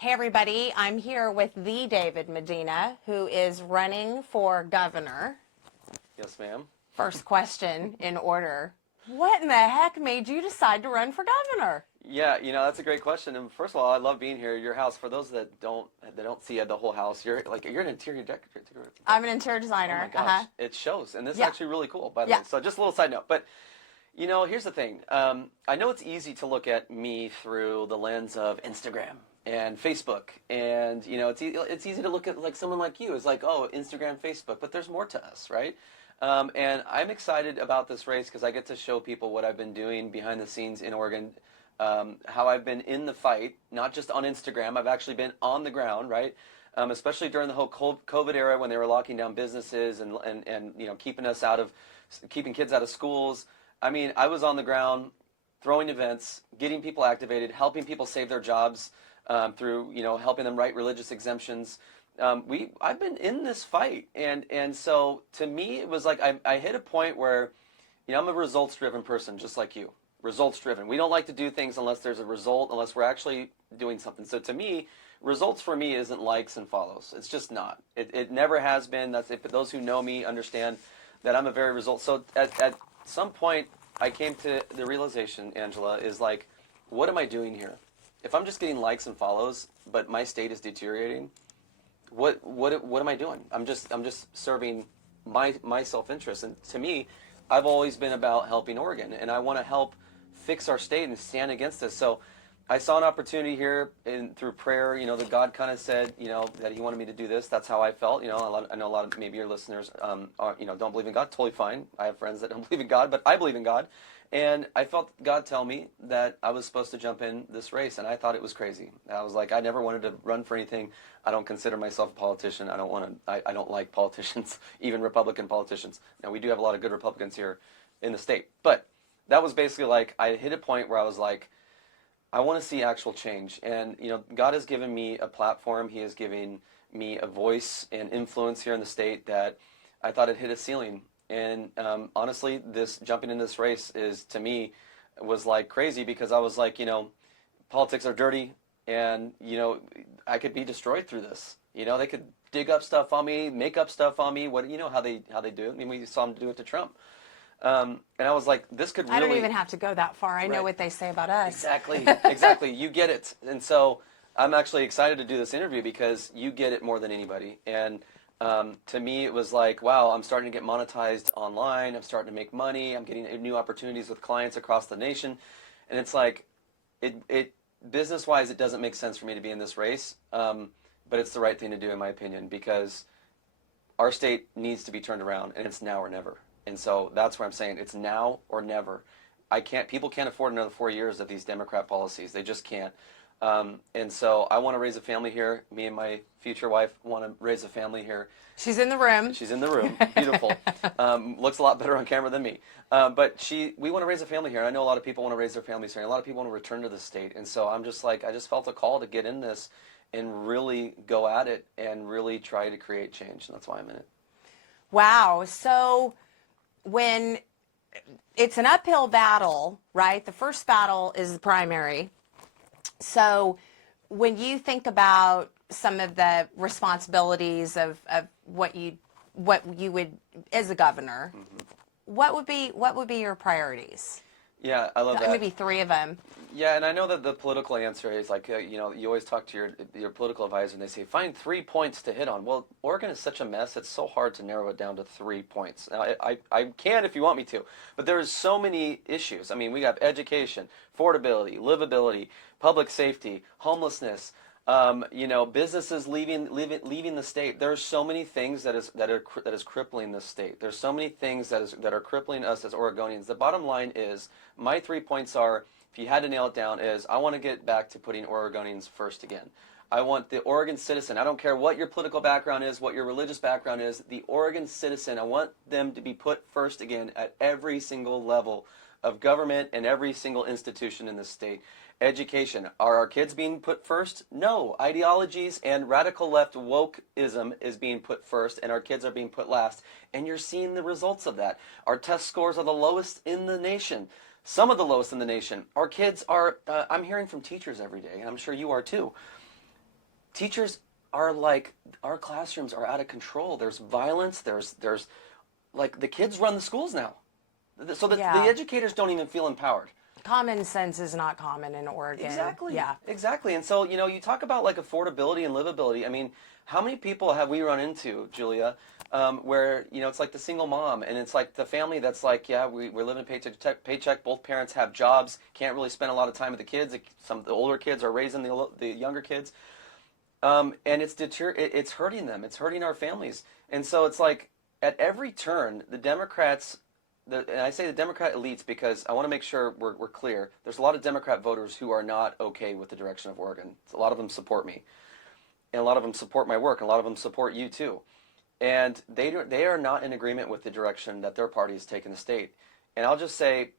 Hey everybody, I'm here with the David Medina, who is running for governor. Yes, ma'am. First question in order. What in the heck made you decide to run for governor? Yeah, that's a great question. And first of all, I love being here. Your house, for those that don't see the whole house, you're an interior decorator. I'm an interior Oh my designer. gosh, it shows, and this is Yeah. actually really cool, by the Yeah. way. So just a little side note, but here's the thing. I know it's easy to look at me through the lens of Instagram and Facebook, and it's easy to look at like someone like you. It's like, oh, Instagram, Facebook, but there's more to us, right? And I'm excited about this race because I get to show people what I've been doing behind the scenes in Oregon, how I've been in the fight, not just on Instagram. I've actually been on the ground, right? Especially during the whole COVID era when they were locking down businesses and keeping kids out of schools. I mean, I was on the ground, throwing events, getting people activated, helping people save their jobs through helping them write religious exemptions. I've been in this fight, and so to me it was like I hit a point where I'm a results driven person, just like you. Results driven. We don't like to do things unless there's a result, unless we're actually doing something. So to me, results for me isn't likes and follows. It's just not. It never has been. That's if those who know me understand that I'm a very result. So at some point I came to the realization, Angela, is like, what am I doing here? If I'm just getting likes and follows, but my state is deteriorating, what am I doing? I'm just serving my self-interest. And to me, I've always been about helping Oregon, and I want to help fix our state and stand against this. So I saw an opportunity here through prayer, that God kind of said, that he wanted me to do this. That's how I felt. I know a lot of maybe your listeners, don't believe in God. Totally fine. I have friends that don't believe in God, but I believe in God. And I felt God tell me that I was supposed to jump in this race, and I thought it was crazy. I was like, I never wanted to run for anything. I don't consider myself a politician. I don't like politicians, even Republican politicians. Now, we do have a lot of good Republicans here in the state. But that was basically like, I hit a point where I was like, I want to see actual change. And, God has given me a platform. He has given me a voice and influence here in the state that I thought it hit a ceiling. And honestly, this jumping in this race is, to me, was like crazy because I was like, politics are dirty, and I could be destroyed through this. They could dig up stuff on me, make up stuff on me. What how they do it? I mean, we saw them do it to Trump. And I was like, this could really. I don't even have to go that far. I know Right. what they say about us. Exactly. You get it. And so I'm actually excited to do this interview because you get it more than anybody. And to me, it was like, wow, I'm starting to get monetized online. I'm starting to make money. I'm getting new opportunities with clients across the nation. And it's like, it business-wise, it doesn't make sense for me to be in this race. But it's the right thing to do, in my opinion, because our state needs to be turned around, and it's now or never. And so that's where I'm saying it's now or never. People can't afford another 4 years of these Democrat policies. They just can't. And so I want to raise a family here. Me and my future wife want to raise a family here. She's in the room. She's in the room. Beautiful. Looks a lot better on camera than me. But we want to raise a family here. I know a lot of people want to raise their families here. And a lot of people want to return to the state. And so I'm just like, I just felt a call to get in this and really go at it and really try to create change. And that's why I'm in it. Wow. So when it's an uphill battle, right? The first battle is the primary. So when you think about some of the responsibilities of what you would as a governor, what would be your priorities? Yeah, I love that. Maybe three of them. Yeah, and I know that the political answer is like, you always talk to your political advisor and they say, find 3 points to hit on. Well, Oregon is such a mess, it's so hard to narrow it down to 3 points. Now, I can if you want me to, but there's so many issues. I mean, we have education, affordability, livability, public safety, homelessness, businesses leaving the state. There's so many things that is crippling the state. There's so many things that are crippling us as Oregonians. The bottom line is, my 3 points are, if you had to nail it down, is I want to get back to putting Oregonians first again. I want the Oregon citizen, I don't care what your political background is, what your religious background is, the Oregon citizen, I want them to be put first again at every single level of government and every single institution in the state. Education. Are our kids being put first? No. Ideologies and radical left wokeism is being put first, and our kids are being put last. And you're seeing the results of that. Our test scores are the lowest in the nation. Some of the lowest in the nation. Our kids are, I'm hearing from teachers every day, I'm sure you are too. teachers are like, our classrooms are out of control. There's violence. There's like, the kids run the schools now. So the educators don't even feel empowered. Common sense is not common in Oregon. Exactly. Yeah. Exactly. And so, you talk about like affordability and livability. I mean, how many people have we run into, Julia, where, it's like the single mom, and it's like the family that's like, yeah, we're living paycheck to paycheck. Both parents have jobs, can't really spend a lot of time with the kids. Some of the older kids are raising the younger kids. And it's hurting them. It's hurting our families. And so it's like, at every turn, the Democrats, and I say the Democrat elites because I want to make sure we're clear. There's a lot of Democrat voters who are not okay with the direction of Oregon. A lot of them support me, and a lot of them support my work, and a lot of them support you too. And they are not in agreement with the direction that their party has taken the state. And I'll just say,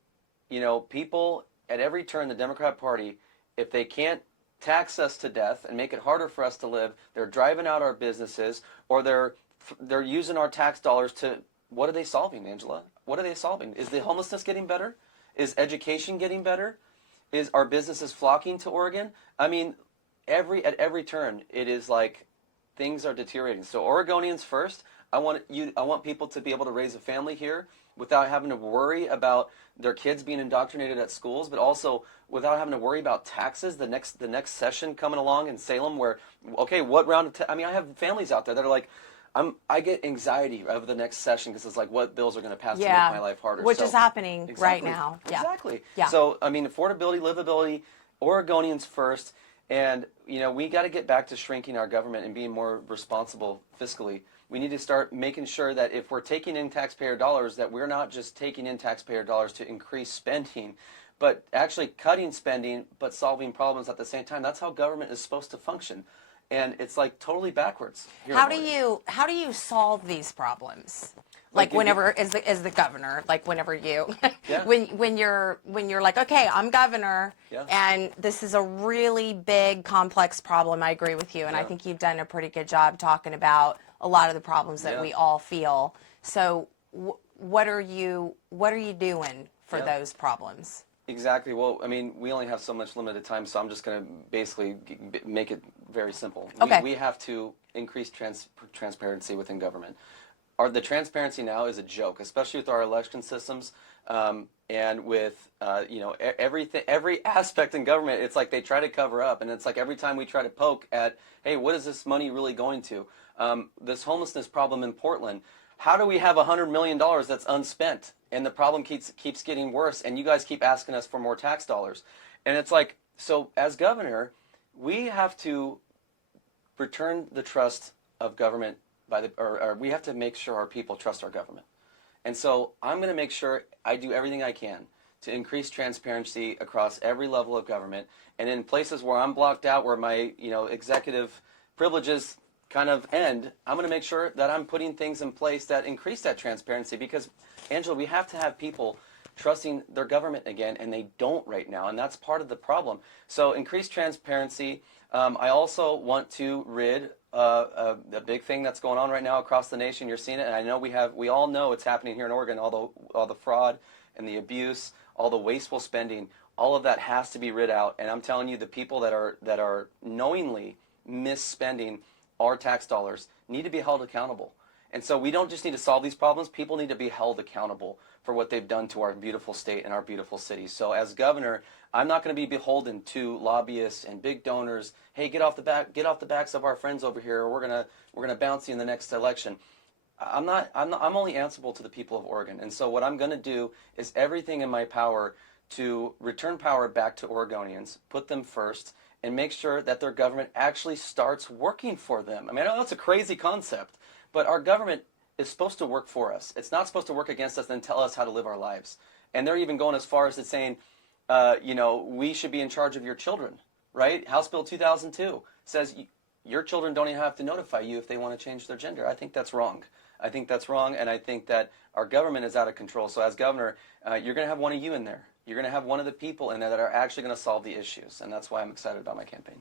people at every turn, the Democrat Party, if they can't tax us to death and make it harder for us to live, they're driving out our businesses, or they're using our tax dollars to, what are they solving, Angela? What are they solving? Is the homelessness getting better? Is education getting better? Is our businesses flocking to Oregon? I mean, at every turn, it is like things are deteriorating. So Oregonians first, I want people to be able to raise a family here without having to worry about their kids being indoctrinated at schools, but also without having to worry about taxes. The next session coming along in Salem, where, okay, what round of I mean, I have families out there that are like, I get anxiety of the next session because it's like, what bills are going to pass to make my life harder? Which is happening right now. Yeah. Exactly. Yeah. So, I mean, affordability, livability, Oregonians first, and, we got to get back to shrinking our government and being more responsible fiscally. We need to start making sure that if we're taking in taxpayer dollars, that we're not just taking in taxpayer dollars to increase spending, but actually cutting spending, but solving problems at the same time. That's how government is supposed to function. And it's like totally backwards. How do you solve these problems? Like whenever as the governor, like whenever you when you're like, okay, I'm governor, and this is a really big complex problem. I agree with you, and I think you've done a pretty good job talking about a lot of the problems that we all feel. So what are you doing for those problems? Exactly. Well, I mean, we only have so much limited time, so I'm just going to basically make it very simple. Okay. We have to increase transparency within government. The transparency now is a joke, especially with our election systems, and with every aspect in government. It's like they try to cover up, and it's like every time we try to poke at, hey, what is this money really going to? This homelessness problem in Portland. How do we have $100 million that's unspent, and the problem keeps getting worse, and you guys keep asking us for more tax dollars? And it's like, so as governor, we have to return the trust of government or we have to make sure our people trust our government. And so I'm going to make sure I do everything I can to increase transparency across every level of government, and in places where I'm blocked out, where my executive privileges kind of end, I'm going to make sure that I'm putting things in place that increase that transparency, because, Angela, we have to have people trusting their government again, and they don't right now, and that's part of the problem. So increased transparency. I also want to rid a big thing that's going on right now across the nation. You're seeing it, and I know we all know it's happening here in Oregon. All the fraud and the abuse, all the wasteful spending, all of that has to be rid out. And I'm telling you, the people that are knowingly misspending our tax dollars need to be held accountable. And so we don't just need to solve these problems. People need to be held accountable for what they've done to our beautiful state and our beautiful cities. So as governor, I'm not going to be beholden to lobbyists and big donors. Hey, get off the backs of our friends over here, or we're gonna bounce you in the next election. I'm only answerable to the people of Oregon. And so what I'm going to do is everything in my power to return power back to Oregonians, put them first, and make sure that their government actually starts working for them. I mean, I know that's a crazy concept, but our government is supposed to work for us. It's not supposed to work against us and tell us how to live our lives. And they're even going as far as to saying, we should be in charge of your children, right? House Bill 2002 says your children don't even have to notify you if they want to change their gender. I think that's wrong. And I think that our government is out of control. So as governor, you're going to have one of you in there. You're going to have one of the people in there that are actually going to solve the issues. And that's why I'm excited about my campaign.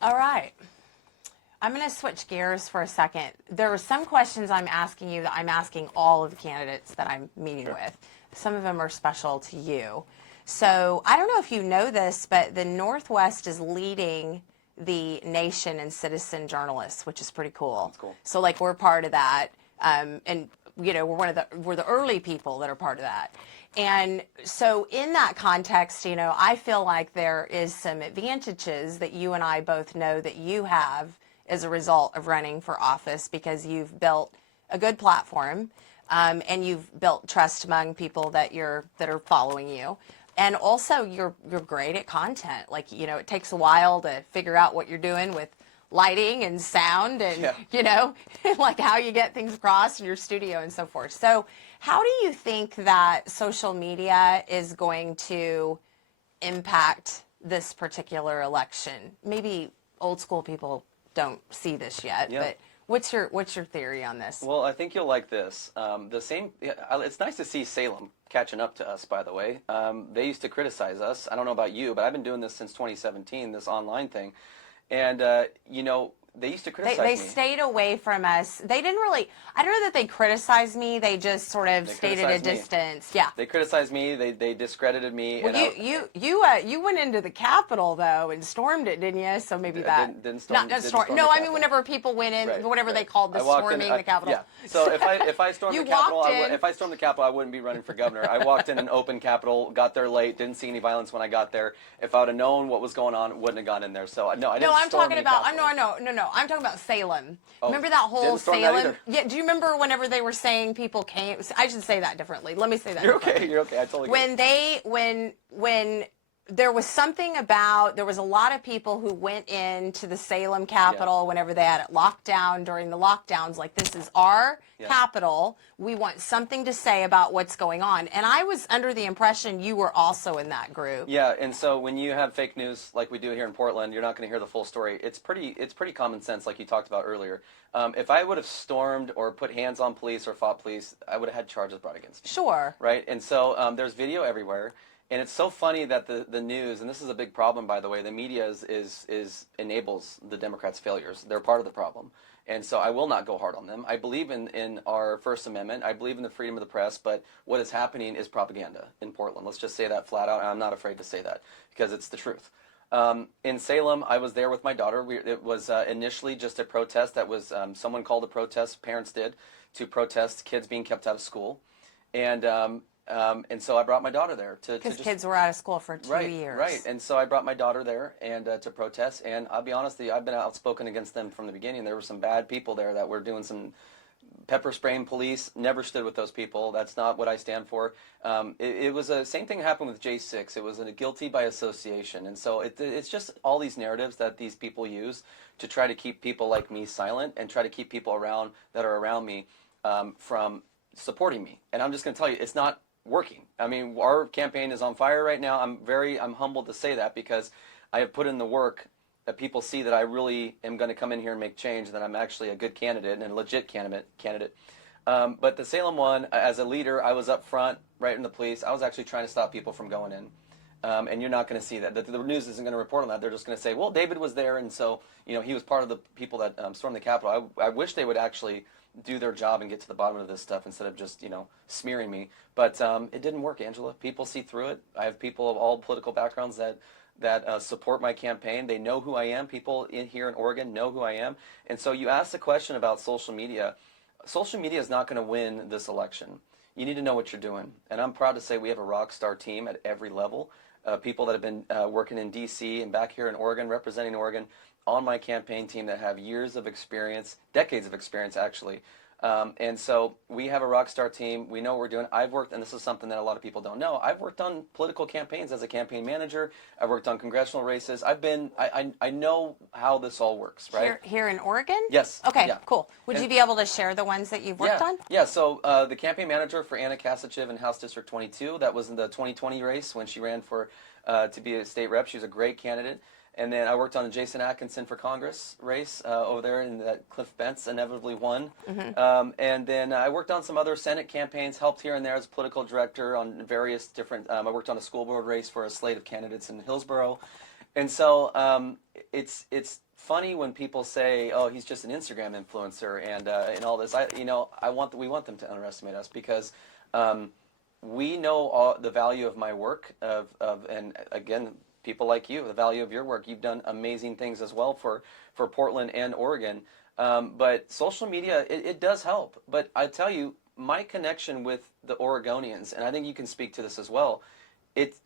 All right. I'm going to switch gears for a second. There are some questions I'm asking you that I'm asking all of the candidates that I'm meeting with. Some of them are special to you. So I don't know if you know this, but the Northwest is leading the Nation and Citizen journalists, which is pretty cool. That's cool. So like we're part of that, and we're the early people that are part of that. And so in that context, I feel like there is some advantages that you and I both know that you have as a result of running for office, because you've built a good platform, and you've built trust among people that are following you. And also you're great at content. Like, it takes a while to figure out what you're doing with lighting and sound and, like how you get things across in your studio and so forth. So how do you think that social media is going to impact this particular election? Maybe old school people don't see this yet, but what's your theory on this? Well, I think you'll like this. It's nice to see Salem catching up to us, by the way. They used to criticize us. I don't know about you, but I've been doing this since 2017, this online thing. And, they used to criticize me. They stayed away from us. They didn't really, I don't know that they criticized me. They just sort of stayed at a distance. Yeah. They criticized me. They discredited me. Well, and you went into the Capitol, though, and stormed it, didn't you? So maybe that. Didn't storm No, the I mean, whenever people went in, whatever they called the storming the Capitol. Yeah. So if I stormed the Capitol, if I stormed the Capitol, I wouldn't be running for governor. I walked in an open Capitol, got there late, didn't see any violence when I got there. If I would have known what was going on, wouldn't have gone in there. So no, I didn't. No, I'm storm talking the about. Capitol. No. I'm talking about Salem. Oh, remember that whole didn't storm that Salem? either. Yeah. Do you remember whenever they were saying people came? I should say that differently. Let me say that. You're differently. okay. You're okay. I totally. When there was something about, there was a lot of people who went into the Salem Capitol whenever they had it locked down during the lockdowns, like, this is our Capitol. We want something to say about what's going on. And I was under the impression you were also in that group. Yeah, and so when you have fake news like we do here in Portland, you're not going to hear the full story. It's pretty common sense, like you talked about earlier. If I would have stormed or put hands on police or fought police, I would have had charges brought against me. Sure. Right? And so there's video everywhere. And it's so funny that the news, and this is a big problem, by the way, the media enables the Democrats' failures. They're part of the problem. And so I will not go hard on them. I believe in our First Amendment. I believe in the freedom of the press, but what is happening is propaganda in Portland. Let's just say that flat out, and I'm not afraid to say that because it's the truth. In Salem, I was there with my daughter. It was initially just a protest that was, someone called a protest, parents did, to protest kids being kept out of school. And so I brought my daughter there because kids were out of school for 2 years. Right. And so I brought my daughter there and to protest. And I'll be honest with you, I've been outspoken against them from the beginning. There were some bad people there that were doing some pepper spraying police. Never stood with those people. That's not what I stand for. It was the same thing happened with J6. It was a guilty by association. And so it's just all these narratives that these people use to try to keep people like me silent and try to keep people around that are around me from supporting me. And I'm just going to tell you, it's not working. I mean, our campaign is on fire right now. I'm humbled to say that because I have put in the work that people see that I really am going to come in here and make change, that I'm actually a good candidate and a legit candidate. But the Salem one, as a leader, I was up front, right in the police. I was actually trying to stop people from going in. And you're not going to see that. The news isn't going to report on that. They're just going to say, well, David was there, and so he was part of the people that stormed the Capitol. I wish they would actually do their job and get to the bottom of this stuff instead of just smearing me. But it didn't work, Angela. People see through it. I have people of all political backgrounds that support my campaign. They know who I am. People here in Oregon know who I am. And so you asked the question about social media. Social media is not going to win this election. You need to know what you're doing. And I'm proud to say we have a rock star team at every level. People that have been working in D.C. and back here in Oregon, representing Oregon, on my campaign team that have years of experience, decades of experience actually. And so we have a rock star team. We know what we're doing. I've worked, and this is something that a lot of people don't know, I've worked on political campaigns as a campaign manager. I've worked on congressional races. I know how this all works, right? Here in Oregon? Yes. Okay, yeah. Cool. Would you be able to share the ones that you've worked on? Yeah, so the campaign manager for Anna Kasachev in House District 22, that was in the 2020 race when she ran for to be a state rep. She was a great candidate. And then I worked on the Jason Atkinson for Congress race over there, and that Cliff Bentz inevitably won. Mm-hmm. And then I worked on some other Senate campaigns, helped here and there as political director on various different, I worked on a school board race for a slate of candidates in Hillsborough. And so it's funny when people say, oh, he's just an Instagram influencer and all this. We want them to underestimate us because we know the value of my work and again, people like you, the value of your work. You've done amazing things as well for Portland and Oregon. But social media, it does help. But I tell you, my connection with the Oregonians, and I think you can speak to this as well, it's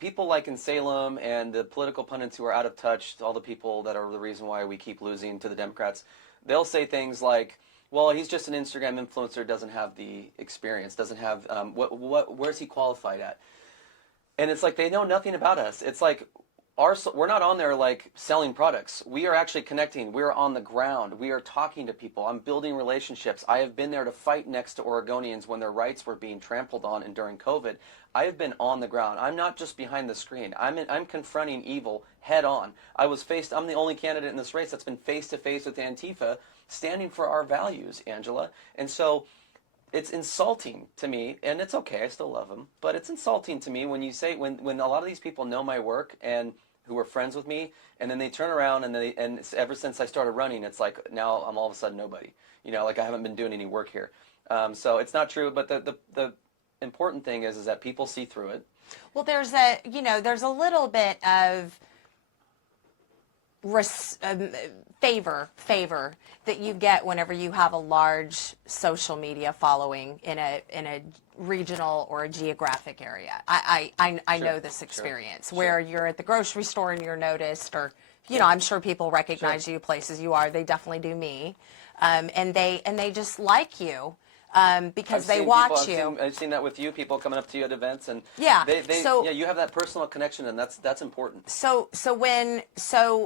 people like in Salem and the political pundits who are out of touch, all the people that are the reason why we keep losing to the Democrats, they'll say things like, well, he's just an Instagram influencer, doesn't have the experience, doesn't have, where's he qualified at? And it's like they know nothing about us. It's like we're not on there like selling products. We are actually connecting. We're on the ground. We are talking to people. I'm building relationships. I have been there to fight next to Oregonians when their rights were being trampled on and during COVID. I have been on the ground. I'm not just behind the screen. I'm confronting evil head on. I'm the only candidate in this race that's been face to face with Antifa, standing for our values, Angela. And so it's insulting to me, and it's okay, I still love them, but it's insulting to me when you say, when a lot of these people know my work and who are friends with me, and then they turn around and ever since I started running, it's like now I'm all of a sudden nobody. Like I haven't been doing any work here. So it's not true, but the important thing is that people see through it. Well, there's a little bit of favor that you get whenever you have a large social media following in a regional or a geographic area. I Sure, know this experience sure. where you're at the grocery store and you're noticed, or I'm sure people recognize you places you are. They definitely do me, and they just like you. Because they watch you. I've seen that with you, people coming up to you at events, and yeah, you have that personal connection, and that's important. So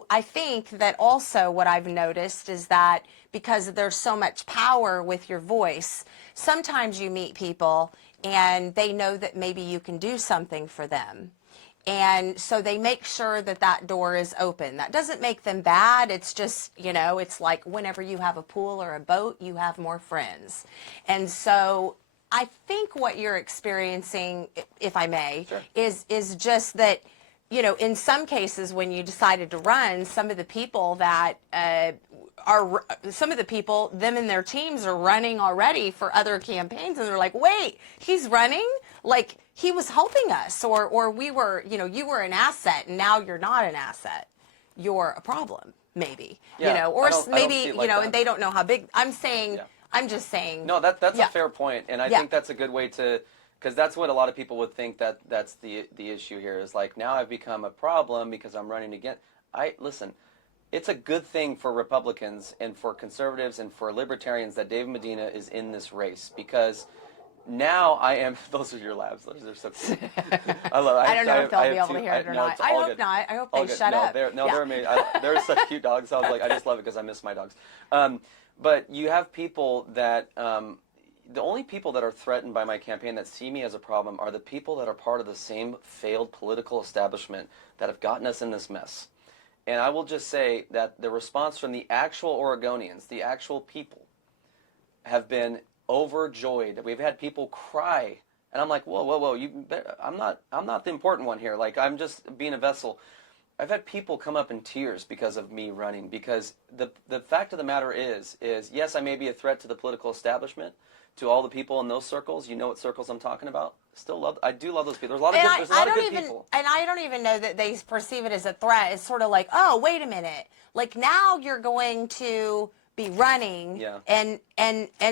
I think that also what I've noticed is that because there's so much power with your voice, sometimes you meet people and they know that maybe you can do something for them. And so they make sure that door is open. That doesn't make them bad. It's just, it's like whenever you have a pool or a boat, you have more friends. And so I think what you're experiencing, if I may, Sure. is just that, in some cases when you decided to run, some of the people that them and their teams are running already for other campaigns, and they're like, wait, he's running? Like, he was helping us, or we were, you were an asset, and now you're not an asset. You're a problem, maybe, Yeah, or I don't maybe, see it like that. And they don't know how big. I'm just saying. No, that's yeah. a fair point, and I think that's a good way to, because that's what a lot of people would think that's the issue here is like, now I've become a problem because I'm running again. Listen, it's a good thing for Republicans and for conservatives and for libertarians that David Medina is in this race, because now I am. Those are your labs. Those are so cool. I love it. I don't know if they'll be able to hear it or not. I hope not. I hope they shut up. They're amazing. They're such cute dogs. I was like, I just love it because I miss my dogs. But you have people that the only people that are threatened by my campaign that see me as a problem are the people that are part of the same failed political establishment that have gotten us in this mess. And I will just say that the response from the actual Oregonians, the actual people, have been overjoyed. We've had people cry, and I'm like, whoa, I'm not the important one here. Like, I'm just being a vessel. I've had people come up in tears because of me running, because the fact of the matter is yes, I may be a threat to the political establishment, to all the people in those circles. You know what circles I'm talking about. I do love those people. There's a lot of good people. And I don't even know that they perceive it as a threat. It's sort of like, oh, wait a minute. Like, now you're going to be running, and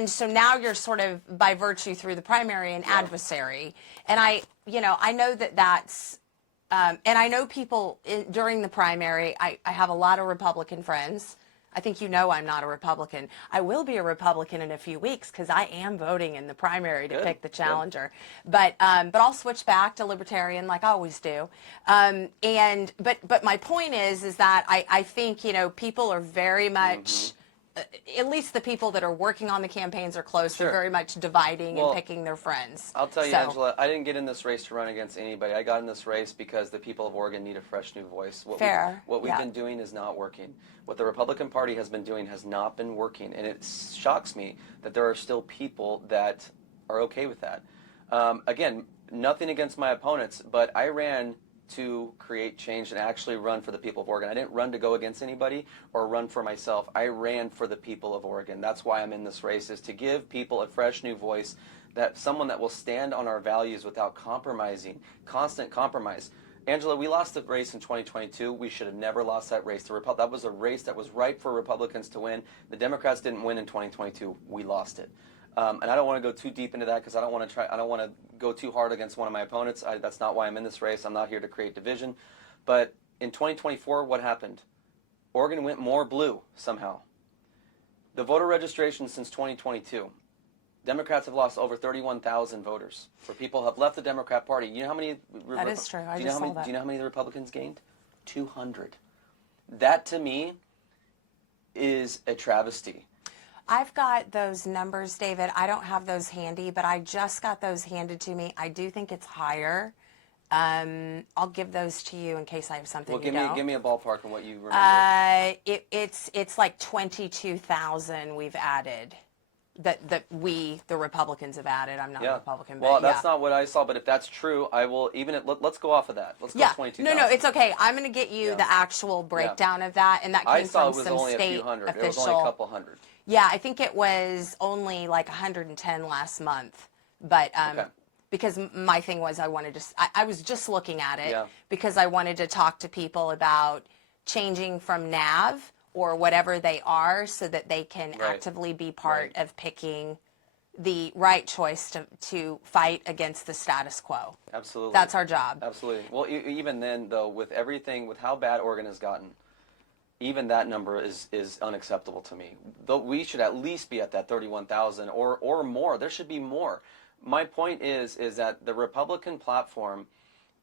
so now you're sort of, by virtue through the primary, an adversary. And I know that's and I know people during the primary. I have a lot of Republican friends. I think I'm not a Republican. I will be a Republican in a few weeks because I am voting in the primary to pick the challenger. But I'll switch back to Libertarian like I always do. But my point is that I think people are very much. At least the people that are working on the campaigns are close. Sure. They're very much dividing and picking their friends. I'll tell you, Angela, I didn't get in this race to run against anybody. I got in this race because the people of Oregon need a fresh new voice. What we've been doing is not working. What the Republican Party has been doing has not been working. And it shocks me that there are still people that are okay with that. Again, nothing against my opponents, but I ran to create change and actually run for the people of Oregon. I didn't run to go against anybody or run for myself. I ran for the people of Oregon. That's why I'm in this race, is to give people a fresh new voice, that someone that will stand on our values without compromising, constant compromise. Angela, we lost the race in 2022. We should have never lost that race. That was a race that was ripe for Republicans to win. The Democrats didn't win in 2022. We lost it. And I don't want to go too deep into that because I don't want to go too hard against one of my opponents. That's not why I'm in this race. I'm not here to create division. But in 2024, what happened? Oregon went more blue somehow. The voter registration since 2022. Democrats have lost over 31,000 voters. For people who have left the Democrat Party. You know how many? That is true. I just saw that. Do you know how many the Republicans gained? 200. That to me is a travesty. I've got those numbers, David. I don't have those handy, but I just got those handed to me. I do think it's higher. I'll give those to you in case I have something. Well, give me a ballpark on what you remember. It's like 22,000 we've added. That the Republicans have added. I'm not a Republican. Well, but that's not what I saw. But if that's true, I will let's go off of that. Let's go 22,000. No, it's okay. I'm going to get you the actual breakdown of that, and that came from some state official. It was only a couple hundred. Yeah, I think it was only like 110 last month, but because my thing was I was just looking at it because I wanted to talk to people about changing from NAV or whatever they are so that they can actively be part of picking the right choice to fight against the status quo. Absolutely. That's our job. Absolutely. Well, even then, though, with how bad Oregon has gotten, even that number is unacceptable to me. Though we should at least be at that 31,000 or more. There should be more. My point is that the Republican platform,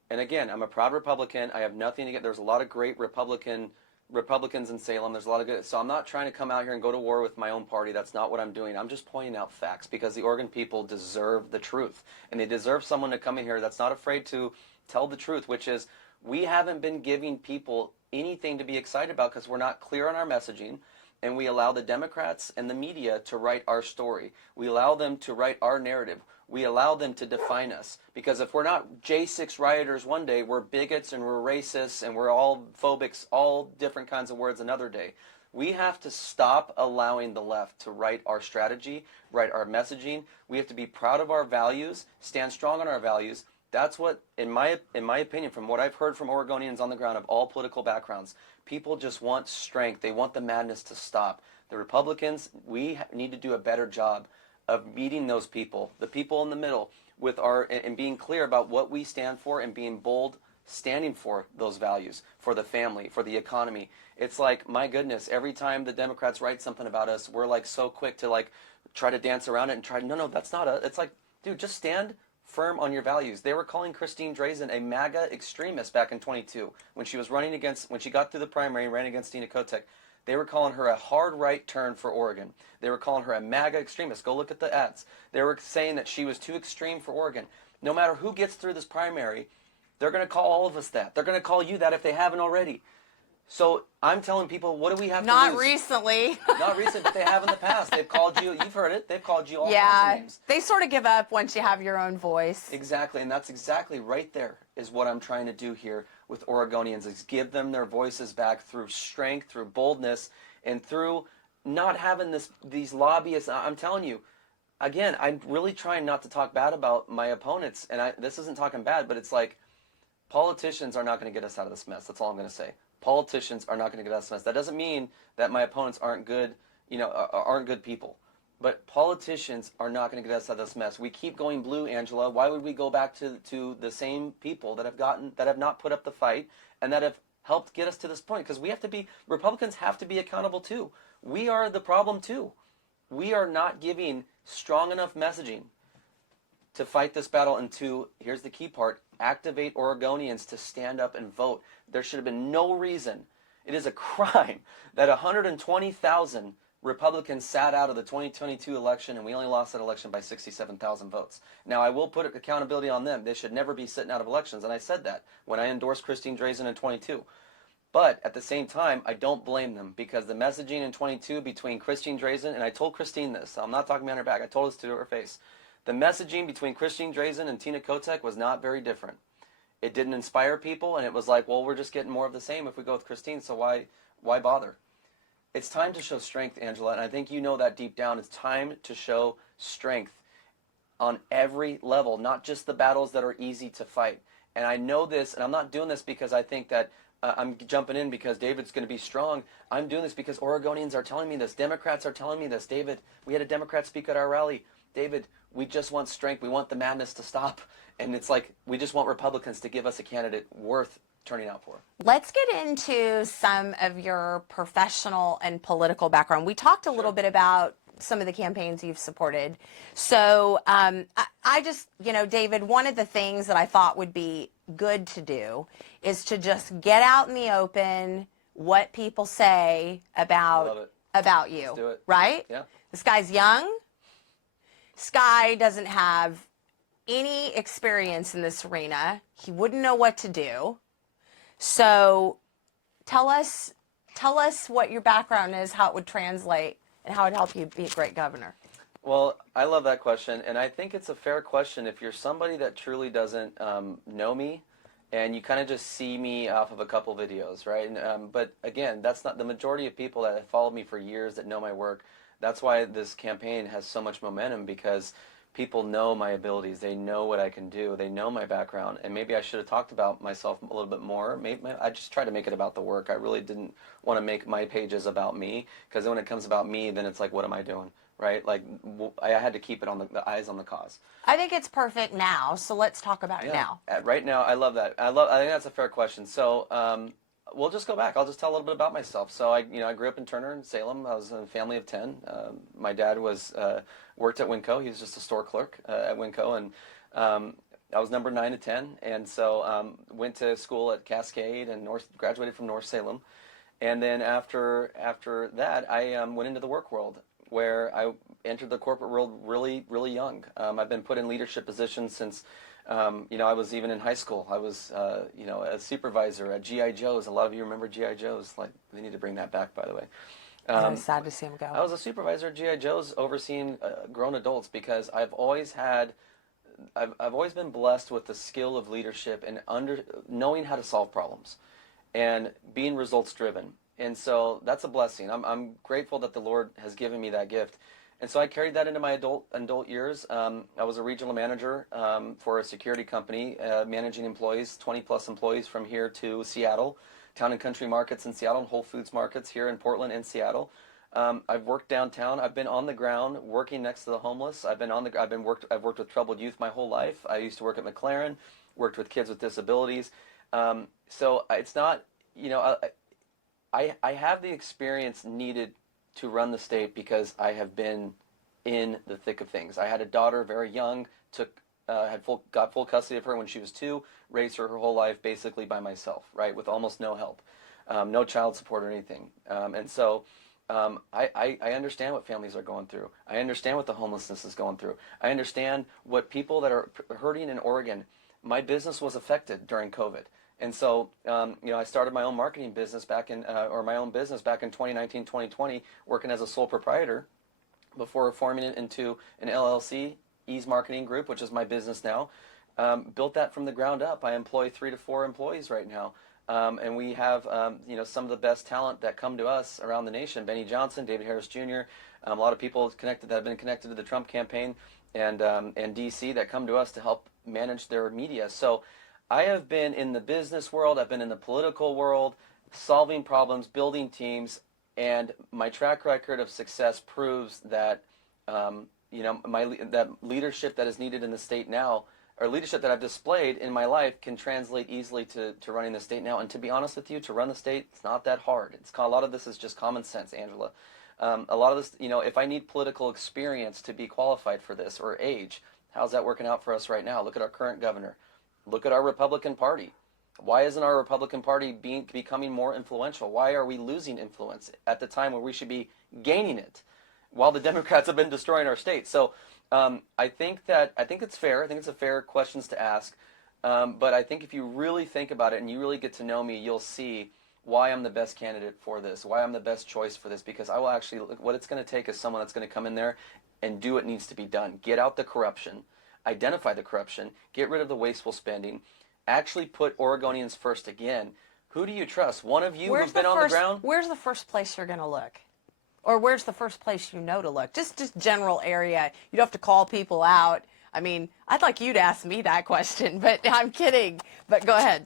and again, I'm a proud Republican. I have nothing to get. There's a lot of great Republicans in Salem. There's a lot of good. So I'm not trying to come out here and go to war with my own party. That's not what I'm doing. I'm just pointing out facts because the Oregon people deserve the truth. And they deserve someone to come in here that's not afraid to tell the truth, which is we haven't been giving people anything to be excited about because we're not clear on our messaging. And we allow the Democrats and the media to write our story. We allow them to write our narrative. We allow them to define us. Because if we're not J6 rioters one day, we're bigots and we're racists and we're all phobics, all different kinds of words another day. We have to stop allowing the left to write our strategy, write our messaging. We have to be proud of our values, stand strong on our values. That's what, in my opinion, from what I've heard from Oregonians on the ground of all political backgrounds, people just want strength. They want the madness to stop. The Republicans, we need to do a better job of meeting those people, the people in the middle, and being clear about what we stand for and being bold, standing for those values, for the family, for the economy. It's like, my goodness, every time the Democrats write something about us, we're like so quick to like try to dance around it and no, that's not it's like, dude, just stand firm on your values. They were calling Christine Drazan a MAGA extremist back in 22 when she got through the primary and ran against Tina Kotek. They were calling her a hard right turn for Oregon. They were calling her a MAGA extremist. Go look at the ads. They were saying that she was too extreme for Oregon. No matter who gets through this primary, they're going to call all of us that. They're going to call you that if they haven't already. So I'm telling people, what do we have to lose? Not recently. Not recent, but they have in the past. They've called you. You've heard it. They've called you all kinds of names. They sort of give up once you have your own voice. Exactly, and that's exactly right there is what I'm trying to do here with Oregonians, is give them their voices back through strength, through boldness, and through not having these lobbyists. I'm telling you, again, I'm really trying not to talk bad about my opponents, and this isn't talking bad, but it's like politicians are not going to get us out of this mess. That's all I'm going to say. Politicians are not going to get us out of this mess. That doesn't mean that my opponents aren't good, aren't good people. But politicians are not going to get us out of this mess. We keep going blue, Angela. Why would we go back to the same people that have not put up the fight and that have helped get us to this point? Because Republicans have to be accountable too. We are the problem too. We are not giving strong enough messaging to fight this battle and here's the key part, activate Oregonians to stand up and vote. There should have been no reason. It is a crime that 120,000 Republicans sat out of the 2022 election, and we only lost that election by 67,000 votes. Now, I will put accountability on them. They should never be sitting out of elections, and I said that when I endorsed Christine Drazan in 22. But at the same time, I don't blame them, because the messaging in 22 between Christine Drazan, and I told Christine this, so I'm not talking behind her back, I told this to her face. The messaging between Christine Drazan and Tina Kotek was not very different. It didn't inspire people, and it was like, well, we're just getting more of the same if we go with Christine, so why bother? It's time to show strength, Angela, and I think you know that deep down. It's time to show strength on every level, not just the battles that are easy to fight. And I know this, and I'm not doing this because I think that I'm jumping in because David's going to be strong. I'm doing this because Oregonians are telling me this. Democrats are telling me this. David, we had a Democrat speak at our rally. David, we just want strength. We want the madness to stop. And it's like, we just want Republicans to give us a candidate worth turning out for. Let's get into some of your professional and political background. We talked a little bit about some of the campaigns you've supported. So I just, David, one of the things that I thought would be good to do is to just get out in the open what people say about you. Let's do it. Right? Yeah. This guy's young. This guy doesn't have any experience in this arena. He wouldn't know what to do. So tell us what your background is, how it would translate, and how it would help you be a great governor. Well, I love that question, and I think it's a fair question if you're somebody that truly doesn't know me, and you kind of just see me off of a couple videos, right? And, but again, that's not the majority of people that have followed me for years that know my work. That's why this campaign has so much momentum, because people know my abilities. They know what I can do. They know my background. And maybe I should have talked about myself a little bit more. Maybe I just tried to make it about the work. I really didn't want to make my pages about me, because when it comes about me, then it's like, what am I doing? Right? Like, I had to keep it on the eyes on the cause. I think it's perfect now, so let's talk about it now. Right now, I love that. I think that's a fair question. So we'll just go back. I'll just tell a little bit about myself. So I grew up in Turner and Salem. I was in a family of 10. My dad worked at Winco. He was just a store clerk at Winco, and I was number 9 to 10. And so went to school at Cascade and graduated from North Salem. And then after that, I went into the work world, where I entered the corporate world really, really young. I've been put in leadership positions since, I was even in high school. I was, a supervisor at GI Joe's. A lot of you remember GI Joe's. Like, they need to bring that back, by the way. I'm sad to see him go. I was a supervisor at GI Joe's, overseeing grown adults, because I've always been blessed with the skill of leadership and knowing how to solve problems and being results driven. And so that's a blessing. I'm grateful that the Lord has given me that gift. And so I carried that into my adult years. I was a regional manager for a security company, managing employees, 20-plus employees from here to Seattle, town and country markets in Seattle, and Whole Foods markets here in Portland and Seattle. I've worked downtown. I've been on the ground working next to the homeless. I've worked with troubled youth my whole life. I used to work at McLaren, worked with kids with disabilities. So it's not, I have the experience needed to run the state because I have been in the thick of things. I had a daughter very young, got full custody of her when she was 2, raised her whole life basically by myself, right, with almost no help, no child support or anything. And so I understand what families are going through. I understand what the homelessness is going through. I understand what people that are hurting in Oregon. My business was affected during COVID. And so, I started my own marketing business back in 2019, 2020, working as a sole proprietor before forming it into an LLC, Ease Marketing Group, which is my business now. Built that from the ground up. I employ 3 to 4 employees right now. And we have, some of the best talent that come to us around the nation. Benny Johnson, David Harris Jr., a lot of people that have been connected to the Trump campaign and DC that come to us to help manage their media. So I have been in the business world, I've been in the political world, solving problems, building teams, and my track record of success proves that, that leadership that is needed in the state now, or leadership that I've displayed in my life, can translate easily to running the state now. And to be honest with you, to run the state, it's not that hard. A lot of this is just common sense, Angela. A lot of this, if I need political experience to be qualified for this, or age, how's that working out for us right now? Look at our current governor. Look at our Republican Party. Why isn't our Republican Party becoming more influential? Why are we losing influence at the time where we should be gaining it, while the Democrats have been destroying our state? So I think it's fair. I think it's a fair questions to ask. But I think if you really think about it and you really get to know me, you'll see why I'm the best candidate for this, why I'm the best choice for this, because I will actually, what it's going to take is someone that's going to come in there and do what needs to be done. Get out the corruption. Identify the corruption, get rid of the wasteful spending, actually put Oregonians first again. Who do you trust? One of you who's been on the ground? Where's the first place you're going to look? Or where's the first place to look? Just general area. You don't have to call people out. I mean, I'd like you to ask me that question, but I'm kidding. But go ahead.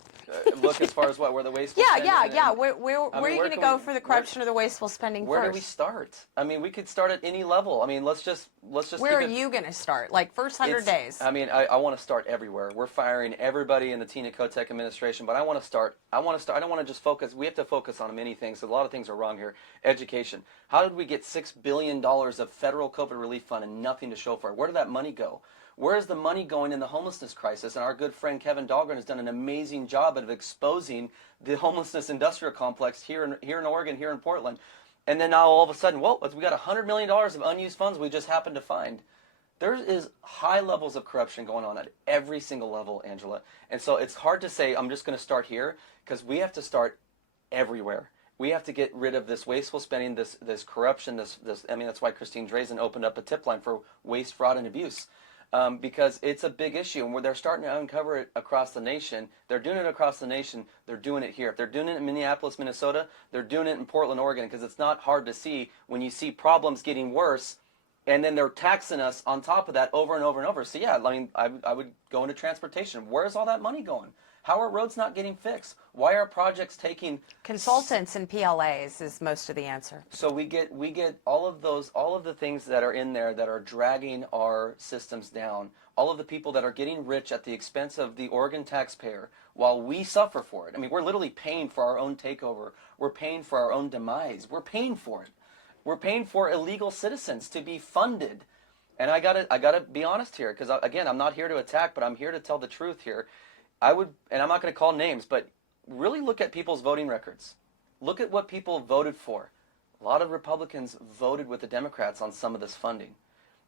Look, as far as what, where the wasteful spending? Yeah. Where are you going to go for the corruption or the wasteful spending where first? do we start? I mean, we could start at any level. I mean, let's just Where are you going to start? Like first 100 days? I mean, I want to start everywhere. We're firing everybody in the Tina Kotek administration, but I want to start. I don't want to just focus. We have to focus on many things. A lot of things are wrong here. Education. How did we get $6 billion of federal COVID relief fund and nothing to show for it? Where did that money go? Where is the money going in the homelessness crisis? And our good friend Kevin Dahlgren has done an amazing job of exposing the homelessness industrial complex here in Oregon, here in Portland. And then now all of a sudden, whoa, we got $100 million of unused funds we just happened to find. There is high levels of corruption going on at every single level, Angela. And so it's hard to say, I'm just going to start here, because we have to start everywhere. We have to get rid of this wasteful spending, this corruption, I mean, that's why Christine Drazen opened up a tip line for waste, fraud, and abuse. Because it's a big issue, and where they're starting to uncover it across the nation. They're doing it across the nation. They're doing it here. If they're doing it in Minneapolis, Minnesota, they're doing it in Portland, Oregon, because it's not hard to see when you see problems getting worse, and then they're taxing us on top of that over and over and over. So yeah, I mean, I would go into transportation. Where's all that money going? How are roads not getting fixed? Why are projects taking Consultants and PLAs is most of the answer. So we get all of the things that are in there that are dragging our systems down. All of the people that are getting rich at the expense of the Oregon taxpayer while we suffer for it. I mean, we're literally paying for our own takeover. We're paying for our own demise. We're paying for it. We're paying for illegal citizens to be funded. And I gotta be honest here, because again, I'm not here to attack, but I'm here to tell the truth here. And I'm not going to call names, but really look at people's voting records. Look at what people voted for. A lot of Republicans voted with the Democrats on some of this funding.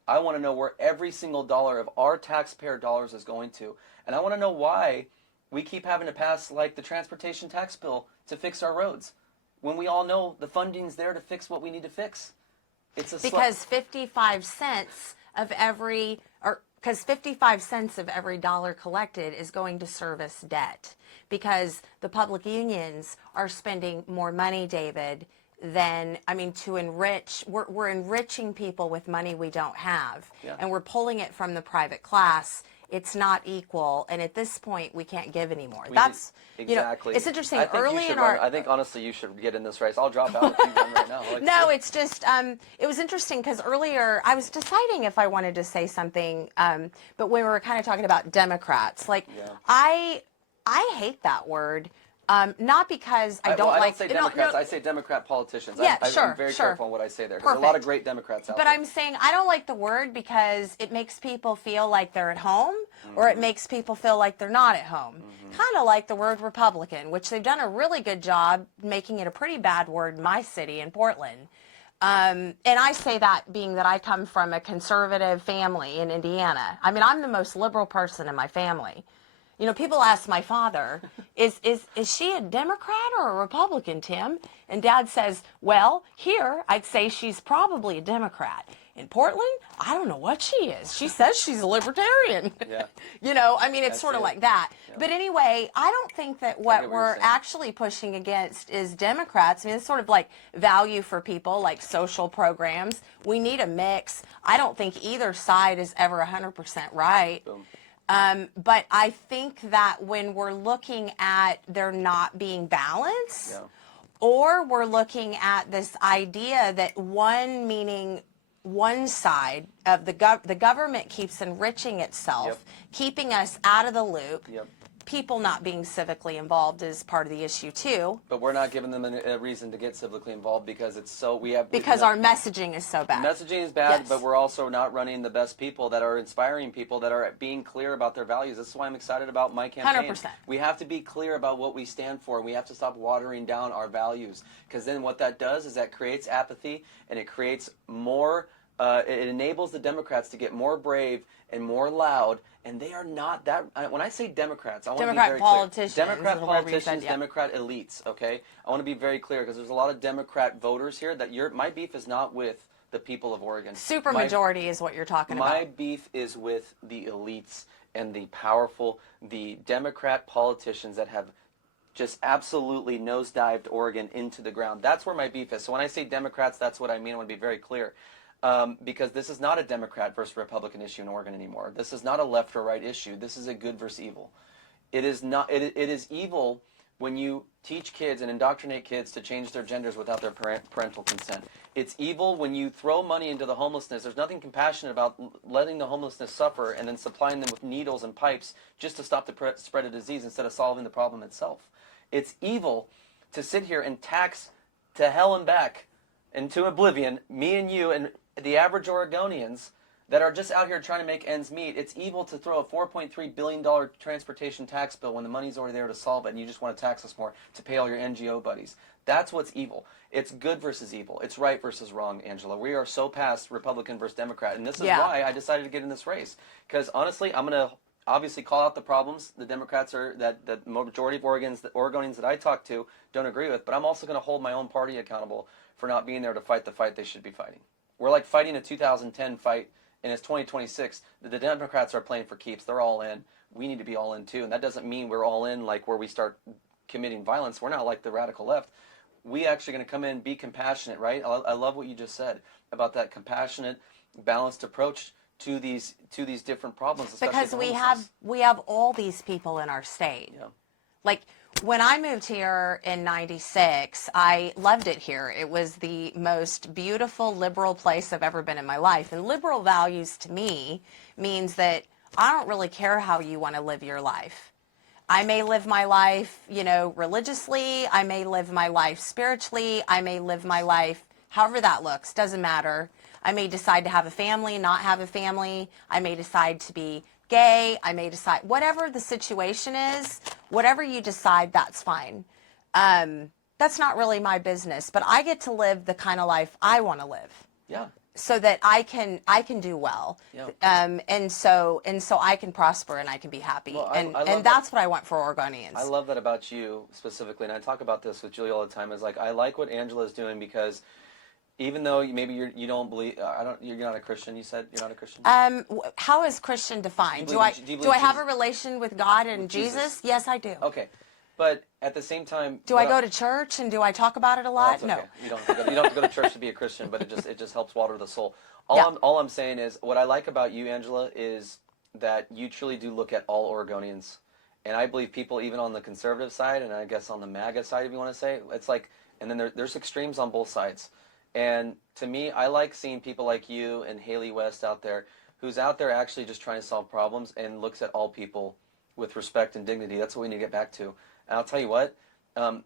I want to know where every single dollar of our taxpayer dollars is going to. And I want to know why we keep having to pass like the transportation tax bill to fix our roads, when we all know the funding's there to fix what we need to fix. Because 55 cents of every dollar collected is going to service debt, because the public unions are spending more money, David, than, I mean, to enrich. We're enriching people with money we don't have, and we're pulling it from the private class. It's not equal, and at this point, we can't give anymore. That's exactly. It's interesting. I think honestly, you should get in this race. I'll drop out if you run right now. No, it's just it was interesting because earlier I was deciding if I wanted to say something, but we were kind of talking about Democrats. Like, I hate that word. Not because I don't like. I don't say Democrats. I say Democrat politicians. Yeah, I'm very careful on what I say there, because there's a lot of great Democrats out there. But I'm saying I don't like the word because it makes people feel like they're at home, or it makes people feel like they're not at home. Kind of like the word Republican, which they've done a really good job making it a pretty bad word in my city, in Portland. And I say that being that I come from a conservative family in Indiana. I mean, I'm the most liberal person in my family. You know, people ask my father, is she a Democrat or a Republican, Tim? And Dad says, well, here, I'd say she's probably a Democrat. In Portland, I don't know what she is. She says she's a libertarian. Yeah. You know, I mean, it's sort of like that. Yeah. But anyway, I don't think that what we're actually pushing against is Democrats. I mean, it's sort of like value for people, like social programs. We need a mix. I don't think either side is ever 100% right. Boom. But I think that when we're looking at there not being balance, or we're looking at this idea that one side of the government keeps enriching itself, keeping us out of the loop. People not being civically involved is part of the issue too. But we're not giving them a reason to get civically involved, because it's so our messaging is so bad. Messaging is bad, but we're also not running the best people that are inspiring people, that are being clear about their values. That's why I'm excited about my campaign. 100%. We have to be clear about what we stand for. We have to stop watering down our values, because then what that does is that creates apathy, and it creates more. It enables the Democrats to get more brave and more loud, and they are not that. When I say Democrats, I want to be very politicians, clear. Democrat politicians, said, Democrat elites. Okay, I want to be very clear, because there's a lot of Democrat voters here that my beef is not with the people of Oregon. Supermajority is what you're talking about. My beef is with the elites and the powerful, the Democrat politicians that have just absolutely nosedived Oregon into the ground. That's where my beef is. So when I say Democrats, that's what I mean. I want to be very clear. because this is not a Democrat versus Republican issue in Oregon anymore. This is not a left or right issue. This is a good versus evil. It is not. It is evil when you teach kids and indoctrinate kids to change their genders without their parental consent. It's evil when you throw money into the homelessness. There's nothing compassionate about letting the homelessness suffer and then supplying them with needles and pipes just to stop the spread of disease instead of solving the problem itself. It's evil to sit here and tax to hell and back and to oblivion me and you and the average Oregonians that are just out here trying to make ends meet. It's evil to throw a $4.3 billion transportation tax bill when the money's already there to solve it and you just want to tax us more to pay all your NGO buddies. That's what's evil. It's good versus evil. It's right versus wrong, Angela. We are so past Republican versus Democrat, and this is why I decided to get in this race. Because honestly, I'm going to obviously call out the problems the Democrats are, that the majority of Oregonians that I talk to don't agree with, but I'm also going to hold my own party accountable for not being there to fight the fight they should be fighting. We're like fighting a 2010 fight, and it's 2026. The Democrats are playing for keeps. They're all in. We need to be all in too. And that doesn't mean we're all in like where we start committing violence. We're not like the radical left. We actually going to come in, be compassionate, right? I love what you just said about that compassionate, balanced approach to these different problems. Because we have all these people in our state. Yeah. Like when I moved here in '96, I loved it here. It was the most beautiful liberal place I've ever been in my life. And liberal values to me means that I don't really care how you want to live your life. I may live my life, religiously. I may live my life spiritually. I may live my life however that looks. Doesn't matter. I may decide to have a family, not have a family. I may decide to be gay. I may decide, whatever the situation is, whatever you decide, that's fine. That's not really my business, but I get to live the kind of life I want to live. Yeah. So that I can do well, and so I can prosper and I can be happy, Well, and that's what I want for Oregonians. I love that about you specifically, and I talk about this with Julie all the time. Is like I like what Angela is doing because even though maybe you don't believe, you're not a Christian. You said you're not a Christian. How is Christian defined? Do I have a relation with God and Jesus? Yes, I do. Okay. But at the same time, do I go to church and do I talk about it a lot? Okay. No. You don't have to go to church to be a Christian, but it just helps water the soul. All I'm saying is what I like about you, Angela, is that you truly do look at all Oregonians, and I believe people even on the conservative side, and I guess on the MAGA side, if you want to say, it's like, and then there's extremes on both sides. And to me, I like seeing people like you and Haley West out there, who's out there actually just trying to solve problems and looks at all people with respect and dignity. That's what we need to get back to. And I'll tell you what,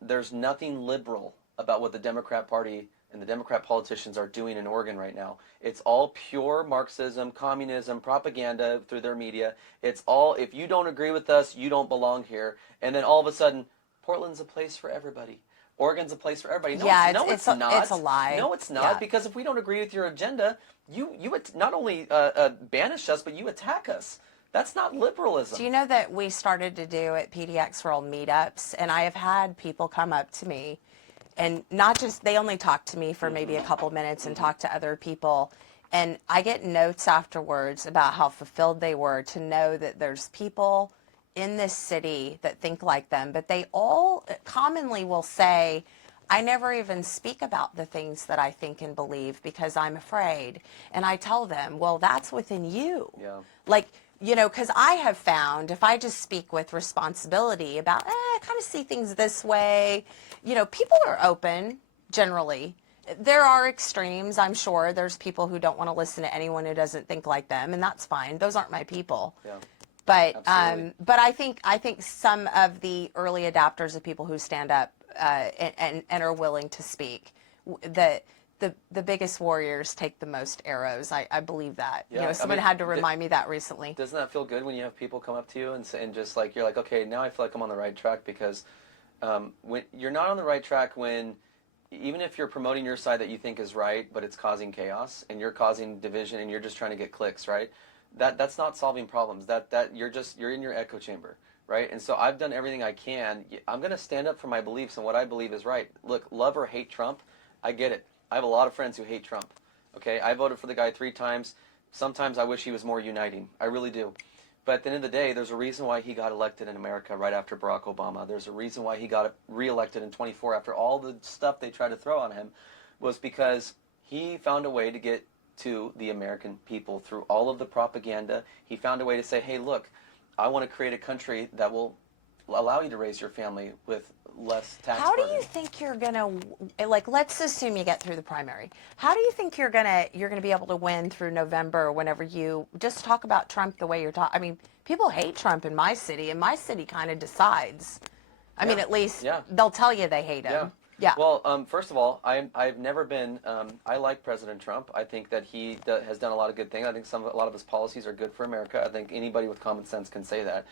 there's nothing liberal about what the Democrat Party and the Democrat politicians are doing in Oregon right now. It's all pure Marxism, communism, propaganda through their media. It's all, if you don't agree with us, you don't belong here. And then all of a sudden, Portland's a place for everybody. Oregon's a place for everybody. No, it's not. It's a lie. No, it's not. Yeah. Because if we don't agree with your agenda, you not only banish us, but you attack us. That's not liberalism. Do you know that we started to do at PDX World meetups, and I have had people come up to me, and not just, they only talk to me for maybe a couple minutes and talk to other people, and I get notes afterwards about how fulfilled they were to know that there's people in this city that think like them, but they all commonly will say, I never even speak about the things that I think and believe because I'm afraid. And I tell them, well, that's within you. Yeah. Like, because I have found if I just speak with responsibility about, I kind of see things this way, people are open generally. There are extremes, I'm sure. There's people who don't want to listen to anyone who doesn't think like them, and that's fine. Those aren't my people. Yeah. But I think some of the early adopters of people who stand up and are willing to speak, the biggest warriors take the most arrows. I believe that. Yeah, Someone had to remind me that recently. Doesn't that feel good when you have people come up to you and just like you're like, okay, now I feel like I'm on the right track, because when you're not on the right track when even if you're promoting your side that you think is right, but it's causing chaos and you're causing division and you're just trying to get clicks, right? That's not solving problems. That you're in your echo chamber, right? And so I've done everything I can. I'm going to stand up for my beliefs and what I believe is right. Look, love or hate Trump, I get it. I have a lot of friends who hate Trump. Okay, I voted for the guy 3 times. Sometimes I wish he was more uniting. I really do. But at the end of the day, there's a reason why he got elected in America right after Barack Obama. There's a reason why he got reelected in 24 after all the stuff they tried to throw on him, was because he found a way to get to the American people through all of the propaganda. He found a way to say, hey, look, I want to create a country that will allow you to raise your family with less tax How do burden. you think you're gonna, like, let's assume you get through the primary. How do you think you're gonna be able to win through November or whenever you just talk about Trump the way you're talking? I mean, people hate Trump in my city, and my city kind of decides. I mean, at least they'll tell you they hate him. Yeah. Well, first of all, I've never been. I like President Trump. I think that he has done a lot of good things. I think a lot of his policies are good for America. I think anybody with common sense can say that.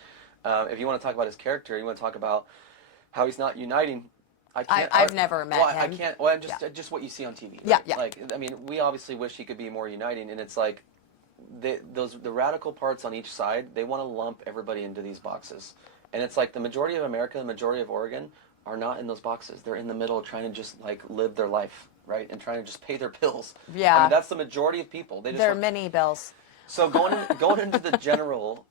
If you want to talk about his character, you want to talk about how he's not uniting. I've never met him. I can't. Well, just what you see on TV. Right? Yeah, yeah. Like, I mean, we obviously wish he could be more uniting, and it's like the radical parts on each side. They want to lump everybody into these boxes, and it's like the majority of America, the majority of Oregon, are not in those boxes. They're in the middle, trying to just like live their life, right, and trying to just pay their bills. Yeah. I mean, that's the majority of people. There are many bills. So going into the general,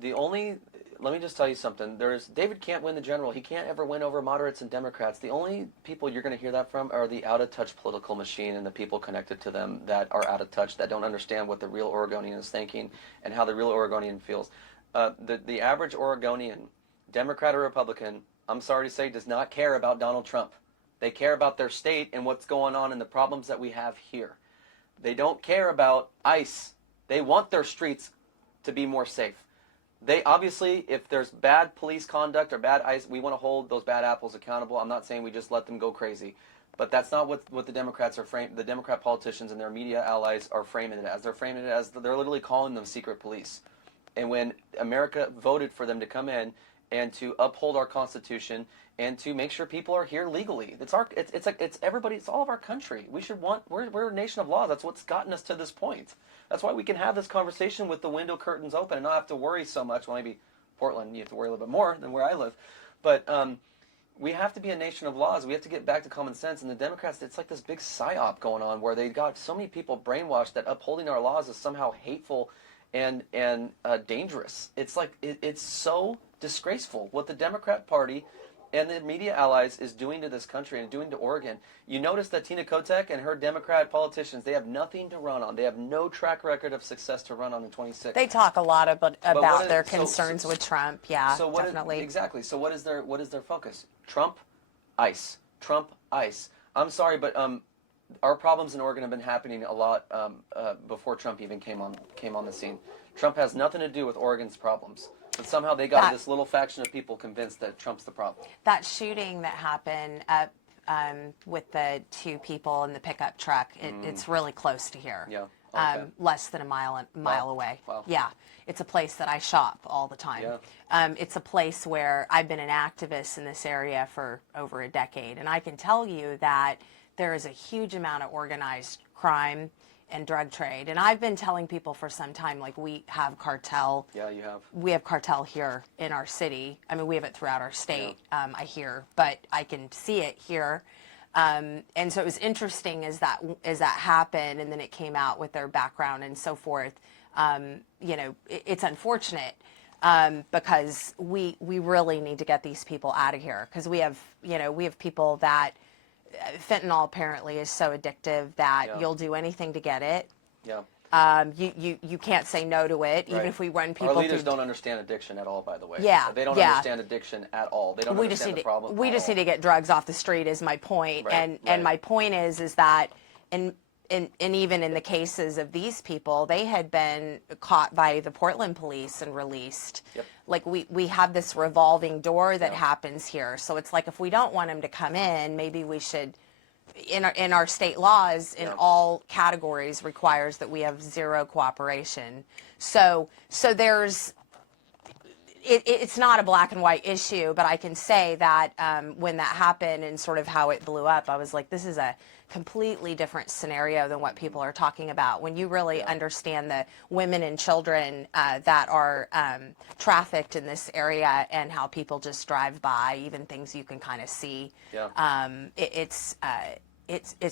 the only. Let me just tell you something. David can't win the general. He can't ever win over moderates and Democrats. The only people you're going to hear that from are the out-of-touch political machine and the people connected to them that are out of touch, that don't understand what the real Oregonian is thinking and how the real Oregonian feels. The average Oregonian, Democrat or Republican, I'm sorry to say, does not care about Donald Trump. They care about their state and what's going on and the problems that we have here. They don't care about ICE. They want their streets to be more safe. They obviously, if there's bad police conduct or bad ICE, we want to hold those bad apples accountable. I'm not saying we just let them go crazy, but that's not what the Democrats are the Democrat politicians and their media allies are framing it as. They're framing it as they're literally calling them secret police. And when America voted for them to come in and to uphold our Constitution and to make sure people are here legally, it's everybody. It's all of our country. We're a nation of law. That's what's gotten us to this point. That's why we can have this conversation with the window curtains open and not have to worry so much. Well, maybe Portland, you have to worry a little bit more than where I live, but we have to be a nation of laws. We have to get back to common sense. And the Democrats, it's like this big psyop going on where they got so many people brainwashed that upholding our laws is somehow hateful and dangerous. It's like it's so disgraceful what the Democrat Party and the media allies is doing to this country and doing to Oregon. You notice that Tina Kotek and her Democrat politicians, they have nothing to run on. They have no track record of success to run on in 26. They talk a lot about their concerns with Trump. Yeah, so definitely. Exactly. So what is their focus? Trump, ICE. Trump, ICE. I'm sorry, but our problems in Oregon have been happening a lot before Trump even came on the scene. Trump has nothing to do with Oregon's problems. But somehow they got this little faction of people convinced that Trump's the problem. That shooting that happened up with the two people in the pickup truck, it's really close to here. Yeah. Okay. Less than a mile away. Wow. Yeah. It's a place that I shop all the time. Yeah. It's a place where I've been an activist in this area for over a decade. And I can tell you that there is a huge amount of organized crime and drug trade. And I've been telling people for some time, like, we have cartel. Yeah, you have. We have cartel here in our city. I mean, we have it throughout our state, I hear, but I can see it here. And so it was interesting as that happened, and then it came out with their background and so forth. It's unfortunate because we really need to get these people out of here, because we have people that fentanyl apparently is so addictive that you'll do anything to get it. Yeah. You can't say no to it, even if we run people. Our leaders don't understand addiction at all, by the way. Yeah. They don't understand addiction at all. They don't understand the problem. We just need to get drugs off the street is my point. Right, And my point is that and even in the cases of these people, they had been caught by the Portland police and released. Yep. Like we have this revolving door that happens here. So it's like, if we don't want them to come in, maybe we should, in our state laws, in all categories, requires that we have zero cooperation. So there's, it's not a black and white issue, but I can say that when that happened and sort of how it blew up, I was like, this is a completely different scenario than what people are talking about. When you really understand the women and children that are trafficked in this area and how people just drive by, even things you can kind of see, it's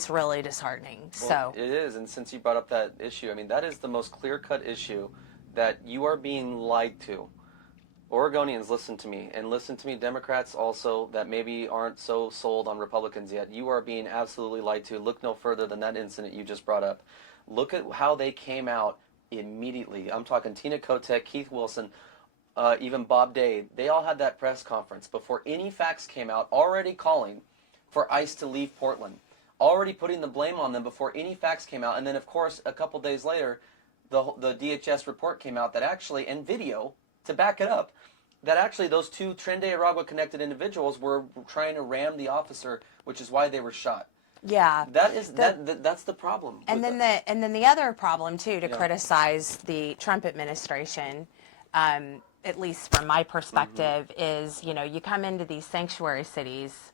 really disheartening. Well, it is, and since you brought up that issue, I mean, that is the most clear-cut issue that you are being lied to Oregonians, listen to me, and listen to me, Democrats also that maybe aren't so sold on Republicans yet. You are being absolutely lied to. Look no further than that incident you just brought up. Look at how they came out immediately. I'm talking Tina Kotek, Keith Wilson, even Bob Day. They all had that press conference before any facts came out, already calling for ICE to leave Portland, already putting the blame on them before any facts came out. And then, of course, a couple days later, the DHS report came out that actually, and video to back it up, that actually those two Tren Aragua connected individuals were trying to ram the officer, which is why they were shot. Yeah. That's the problem. And then the other problem too to criticize the Trump administration, at least from my perspective, is you come into these sanctuary cities.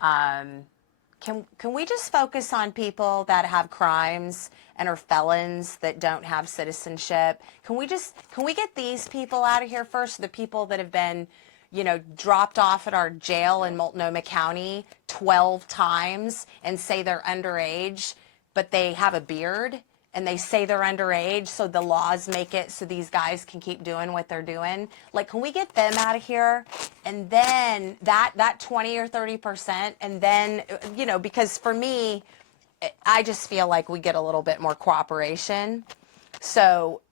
Can we just focus on people that have crimes and are felons that don't have citizenship? Can we get these people out of here first? The people that have been, dropped off at our jail in Multnomah County 12 times and say they're underage, but they have a beard and they say they're underage, so the laws make it so these guys can keep doing what they're doing. Like, can we get them out of here? And then that 20 or 30%, and then, because for me, I just feel like we get a little bit more cooperation. So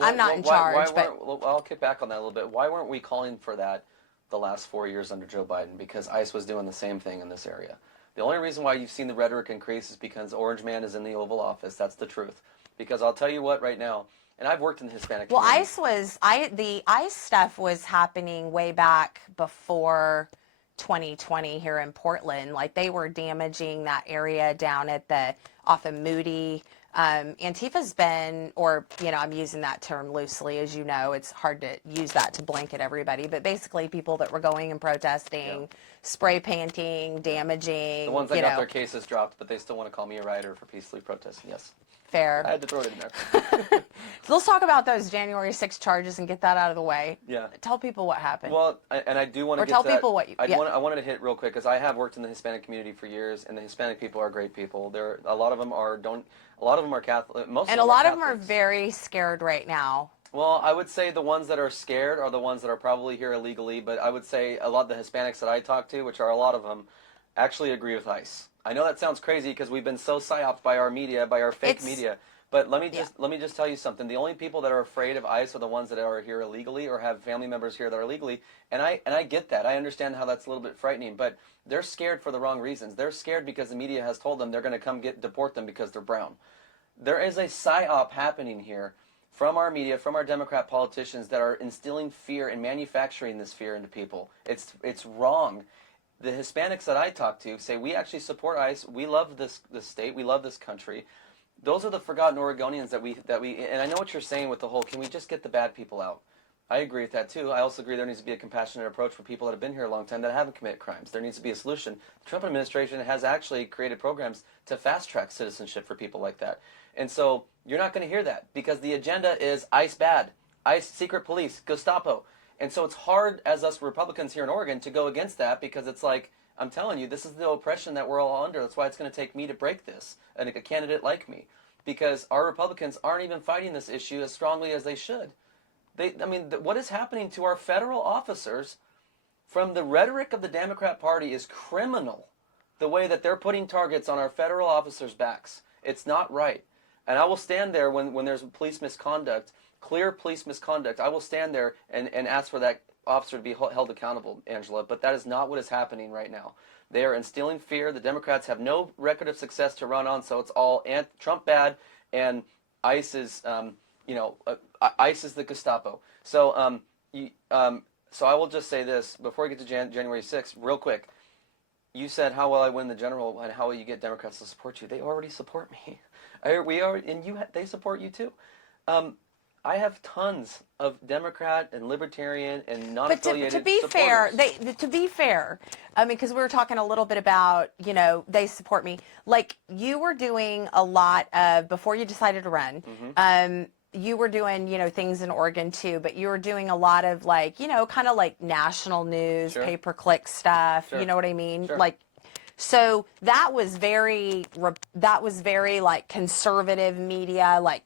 I'm not in charge, I'll kick back on that a little bit. Why weren't we calling for that the last 4 years under Joe Biden? Because ICE was doing the same thing in this area. The only reason why you've seen the rhetoric increase is because Orange Man is in the Oval Office. That's the truth. Because I'll tell you what right now, and I've worked in the Hispanic community. The ICE stuff was happening way back before 2020 here in Portland. Like, they were damaging that area down off of Moody. Antifa's been, I'm using that term loosely, as you know, it's hard to use that to blanket everybody, but basically people that were going and protesting, spray painting, damaging. The ones that got their cases dropped, but they still want to call me a rioter for peacefully protesting, yes. Fair. I had to throw it in there. So let's talk about those January 6th charges and get that out of the way. Yeah. Tell people what happened. Well, and I do want to get tell to that. people what you... I wanted to hit real quick, because I have worked in the Hispanic community for years, and the Hispanic people are great people. A lot of them are Catholic. And a lot of them are very scared right now. Well, I would say the ones that are scared are the ones that are probably here illegally, but I would say a lot of the Hispanics that I talk to, which are a lot of them, actually agree with ICE. I know that sounds crazy because we've been so psyoped by our media, by our fake media. But let me just tell you something. The only people that are afraid of ICE are the ones that are here illegally or have family members here that are illegally. And I get that. I understand how that's a little bit frightening, but they're scared for the wrong reasons. They're scared because the media has told them they're going to come deport them because they're brown. There is a psyop happening here from our media, from our Democrat politicians that are instilling fear and manufacturing this fear into people. It's wrong. The Hispanics that I talk to say we actually support ICE. We love this state. We love this country. Those are the forgotten Oregonians that we and I know what you're saying with the whole, can we just get the bad people out? I agree with that too. I also agree there needs to be a compassionate approach for people that have been here a long time that haven't committed crimes. There needs to be a solution. The Trump administration has actually created programs to fast track citizenship for people like that. And so you're not going to hear that because the agenda is ICE bad, ICE secret police, Gestapo. And so it's hard as us Republicans here in Oregon to go against that because it's like, I'm telling you, this is the oppression that we're all under. That's why it's going to take me to break this, and a candidate like me, because our Republicans aren't even fighting this issue as strongly as they should. What is happening to our federal officers from the rhetoric of the Democrat Party is criminal. The way that they're putting targets on our federal officers' backs. It's not right. And I will stand there when there's police misconduct, clear police misconduct. I will stand there and ask for that officer to be held accountable, Angela. But that is not what is happening right now. They are instilling fear. The Democrats have no record of success to run on, so it's all Trump bad, and ICE is, ICE is the Gestapo. So, so I will just say this before we get to January 6th, real quick. You said, how will I win the general, and how will you get Democrats to support you? They already support me. They support you too. I have tons of Democrat and Libertarian and non-affiliated But to be fair, I mean, because we were talking a little bit about, they support me. Like, you were doing a lot of, before you decided to run, you were doing, things in Oregon too, but you were doing a lot of kind of like national news, pay-per-click stuff, you know what I mean? Sure. Like, so that was very like conservative media. Like,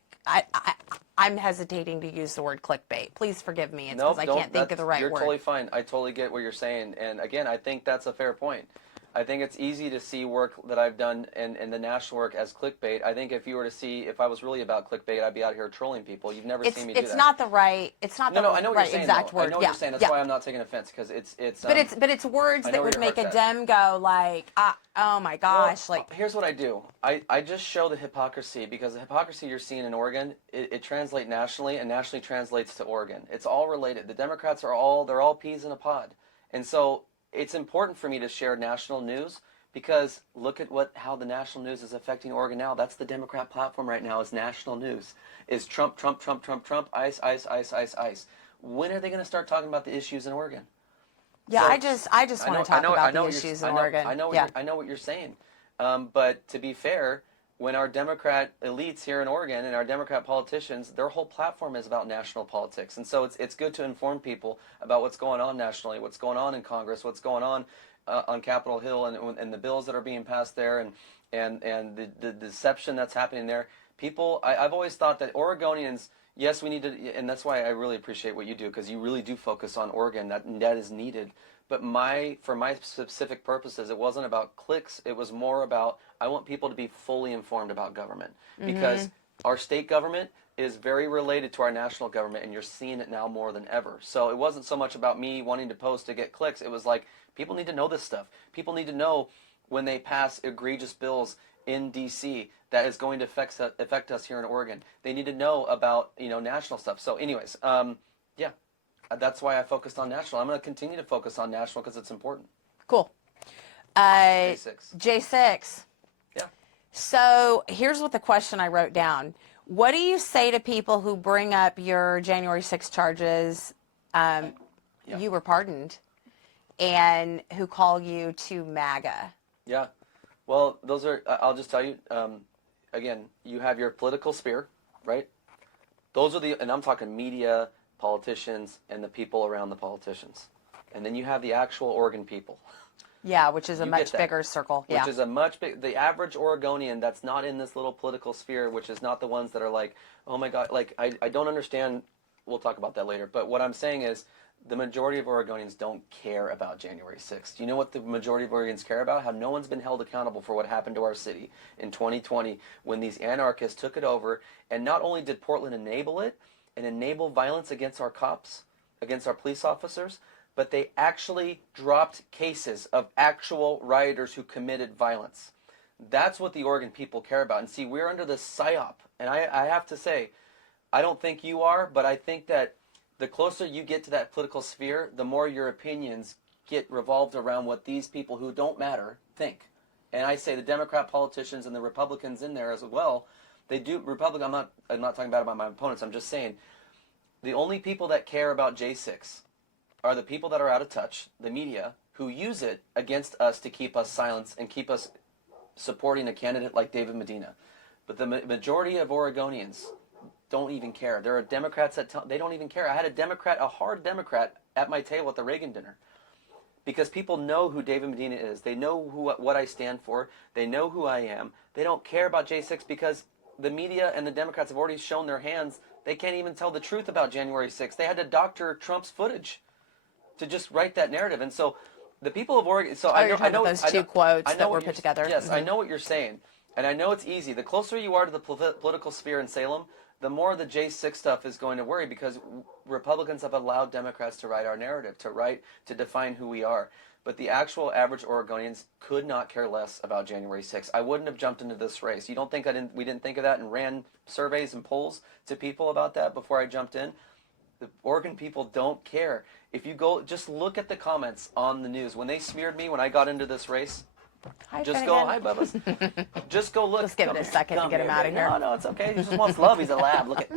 I'm hesitating to use the word clickbait. Please forgive me. It's Nope, because I can't think of the right you're word. totally fine. I totally get what you're saying. And again, I think that's a fair point. I think it's easy to see work that I've done in the national work as clickbait. I think if you were to see, if I was really about clickbait, I'd be out here trolling people. You've never seen me do that. It's not the right. It's not the No, I know what right you're saying, exact though. word. I know what you're saying. That's why I'm not taking offense, because it's. But it's words I know that where would your make a heart's at. dem go like, oh my gosh, Well, like. here's what I do. I just show the hypocrisy, because the hypocrisy you're seeing in Oregon, it translates nationally, and nationally translates to Oregon. It's all related. The Democrats they're all peas in a pod. And so it's important for me to share national news, because look at how the national news is affecting Oregon now. That's the Democrat platform right now, is national news. Is Trump, Trump, Trump, Trump, Trump, ICE, ICE, ICE, ICE, ICE. When are they going to start talking about the issues in Oregon? Yeah, So, I just want to talk about the issues in Oregon. I know what you're saying. But to be fair, when our Democrat elites here in Oregon and our Democrat politicians, their whole platform is about national politics. And so it's good to inform people about what's going on nationally, what's going on in Congress, what's going on Capitol Hill, and the bills that are being passed there, and the deception that's happening there. People, I've always thought that Oregonians, yes, we need to, and that's why I really appreciate what you do, because you really do focus on Oregon. That is needed. But for my specific purposes, it wasn't about clicks. It was more about, I want people to be fully informed about government, because our state government is very related to our national government, and you're seeing it now more than ever. So it wasn't so much about me wanting to post to get clicks. It was like, people need to know this stuff. People need to know when they pass egregious bills in D.C. that is going to affect us here in Oregon. They need to know about national stuff. So anyways, yeah, that's why I focused on national. I'm going to continue to focus on national because it's important. Cool. J6. Yeah. So here's what the question I wrote down. What do you say to people who bring up your January 6 charges? You were pardoned, and who call you to MAGA? Yeah. Well, those are, I'll just tell you, again, you have your political sphere, right? Those are and I'm talking media, politicians, and the people around the politicians. And then you have the actual Oregon people. Yeah, which is a much bigger circle. Which is a much the average Oregonian that's not in this little political sphere, which is not the ones that are like, oh my God, like I don't understand. We'll talk about that later. But what I'm saying is, the majority of Oregonians don't care about January 6th. Do you know what the majority of Oregonians care about? How no one's been held accountable for what happened to our city in 2020 when these anarchists took it over. And not only did Portland enable it and enable violence against our cops, against our police officers, but they actually dropped cases of actual rioters who committed violence. That's what the Oregon people care about. And see, we're under this psyop. And I have to say, I don't think you are, but I think that the closer you get to that political sphere, the more your opinions get revolved around what these people who don't matter think. And I say the Democrat politicians and the Republicans in there as well, they do. I'm not talking about my opponents. I'm just saying the only people that care about J6 are the people that are out of touch, the media, who use it against us to keep us silenced and keep us supporting a candidate like David Medina. But the majority of Oregonians don't even care. There are Democrats that they don't even care. I had a hard Democrat, at my table at the Reagan dinner, because people know who David Medina is. They know what I stand for. They know who I am. They don't care about J6 because the media and the Democrats have already shown their hands. They can't even tell the truth about January 6th. They had to doctor Trump's footage to just write that narrative. And so the people of Oregon. So I know those two quotes that were put together. Yes, I know what you're saying, and I know it's easy. The closer you are to the political sphere in Salem, the more the J6 stuff is going to worry, because Republicans have allowed Democrats to write our narrative, to define who we are. But the actual average Oregonians could not care less about January 6th. I wouldn't have jumped into this race. You don't think we didn't think of that and ran surveys and polls to people about that before I jumped in? The Oregon people don't care. If you go, just look at the comments on the news. When they smeared me when I got into this race, hi, Bubba's. Just go look. Let's give it a second to get him out of here. No, it's okay. He just wants love. He's a lab. Look at.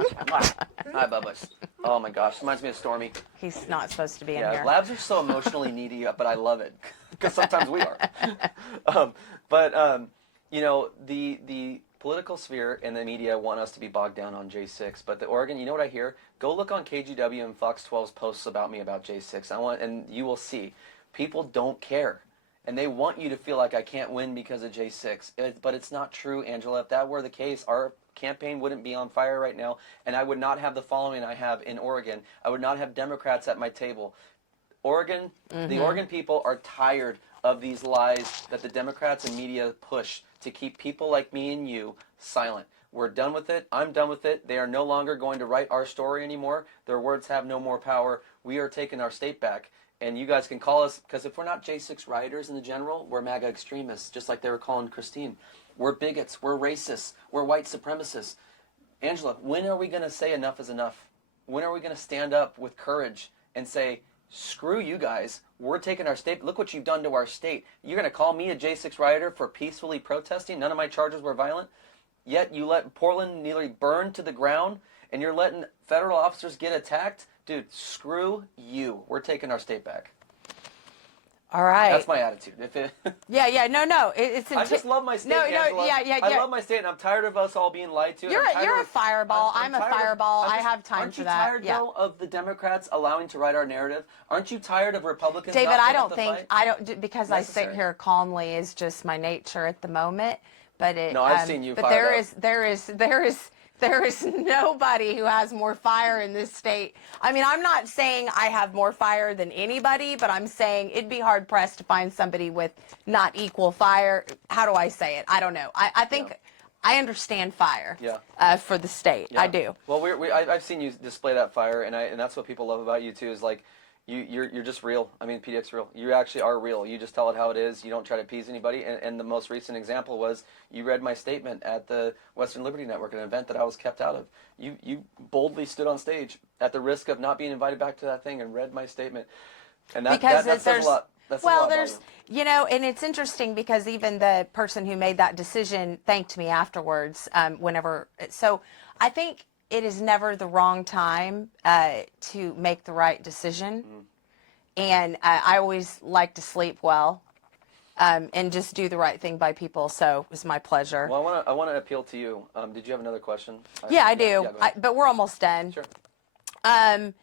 Hi, Bubba's. Oh my gosh, reminds me of Stormy. He's not supposed to be in Yeah, here. labs are so emotionally needy, but I love it because sometimes we are. The political sphere and the media want us to be bogged down on J6, but the Oregon, you know what I hear? Go look on KGW and Fox 12's posts about me about J6. And you will see, people don't care. And they want you to feel like I can't win because of J6. But it's not true, Angela. If that were the case, our campaign wouldn't be on fire right now, and I would not have the following I have in Oregon. I would not have Democrats at my table. Oregon, the Oregon people are tired of these lies that the Democrats and media push to keep people like me and you silent. We're done with it. I'm done with it. They are no longer going to write our story anymore. Their words have no more power. We are taking our state back. And you guys can call us, because if we're not J6 rioters in the general, we're MAGA extremists, just like they were calling Christine. We're bigots. We're racists. We're white supremacists. Angela, when are we going to say enough is enough? When are we going to stand up with courage and say, screw you guys, we're taking our state, look what you've done to our state. You're going to call me a J6 rioter for peacefully protesting? None of my charges were violent? Yet you let Portland nearly burn to the ground, and you're letting federal officers get attacked? Dude, screw you. We're taking our state back. All right. That's my attitude. No. I just love my state, Angela. I love my state, and I'm tired of us all being lied to. You're a fireball. I'm a fireball. I have time for that. Aren't you tired, though, of the Democrats allowing to write our narrative? Aren't you tired of Republicans David, not I picking don't up the think, fight? I don't, because I sit Necessary. here calmly is just my nature at the moment. But it, No, I've seen you but fired there is nobody who has more fire in this state. I mean, I'm not saying I have more fire than anybody, but I'm saying it'd be hard pressed to find somebody with not equal fire. How do I say it? I don't know. I think I understand fire for the state. Yeah. I do. Well, I've seen you display that fire, and that's what people love about you too. Is like you're just real. I mean, PDX real. You actually are real. You just tell it how it is. You don't try to appease anybody. And the most recent example was you read my statement at the Western Liberty Network, an event that I was kept out of. You boldly stood on stage at the risk of not being invited back to that thing and read my statement. And that says a lot. And it's interesting because even the person who made that decision thanked me afterwards. So I think it is never the wrong time to make the right decision. And I always like to sleep well and just do the right thing by people. So it was my pleasure. Well, I want to appeal to you. Did you have another question? I do. Yeah, go ahead. But we're almost done. Sure. Go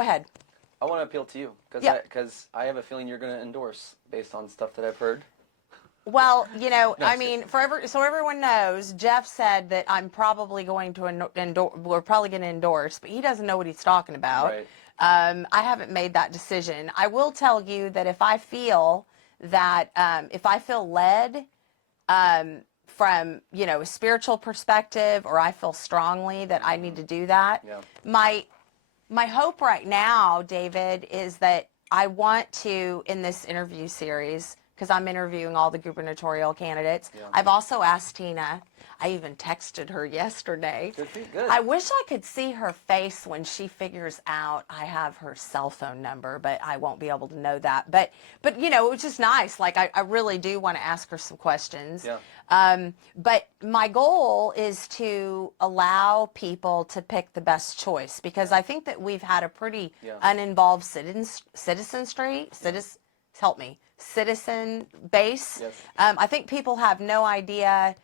ahead. I want to appeal to you because I have a feeling you're going to endorse based on stuff that I've heard. Well, I mean, so everyone knows, Jeff said that I'm probably going to we're probably going to endorse, but he doesn't know what he's talking about. Right. I haven't made that decision. I will tell you that if I feel led from, a spiritual perspective, or I feel strongly that I need to do that, my hope right now, David, is that I want to, in this interview series, because I'm interviewing all the gubernatorial candidates. Yeah. I've also asked Tina. I even texted her yesterday. Good. I wish I could see her face when she figures out I have her cell phone number, but I won't be able to know that. But it was just nice. Like, I really do want to ask her some questions. Yeah. But my goal is to allow people to pick the best choice, because I think that we've had a pretty uninvolved citizen base. Yes. I think people have no idea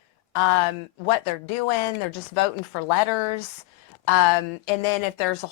what they're doing. They're just voting for letters. And then if there's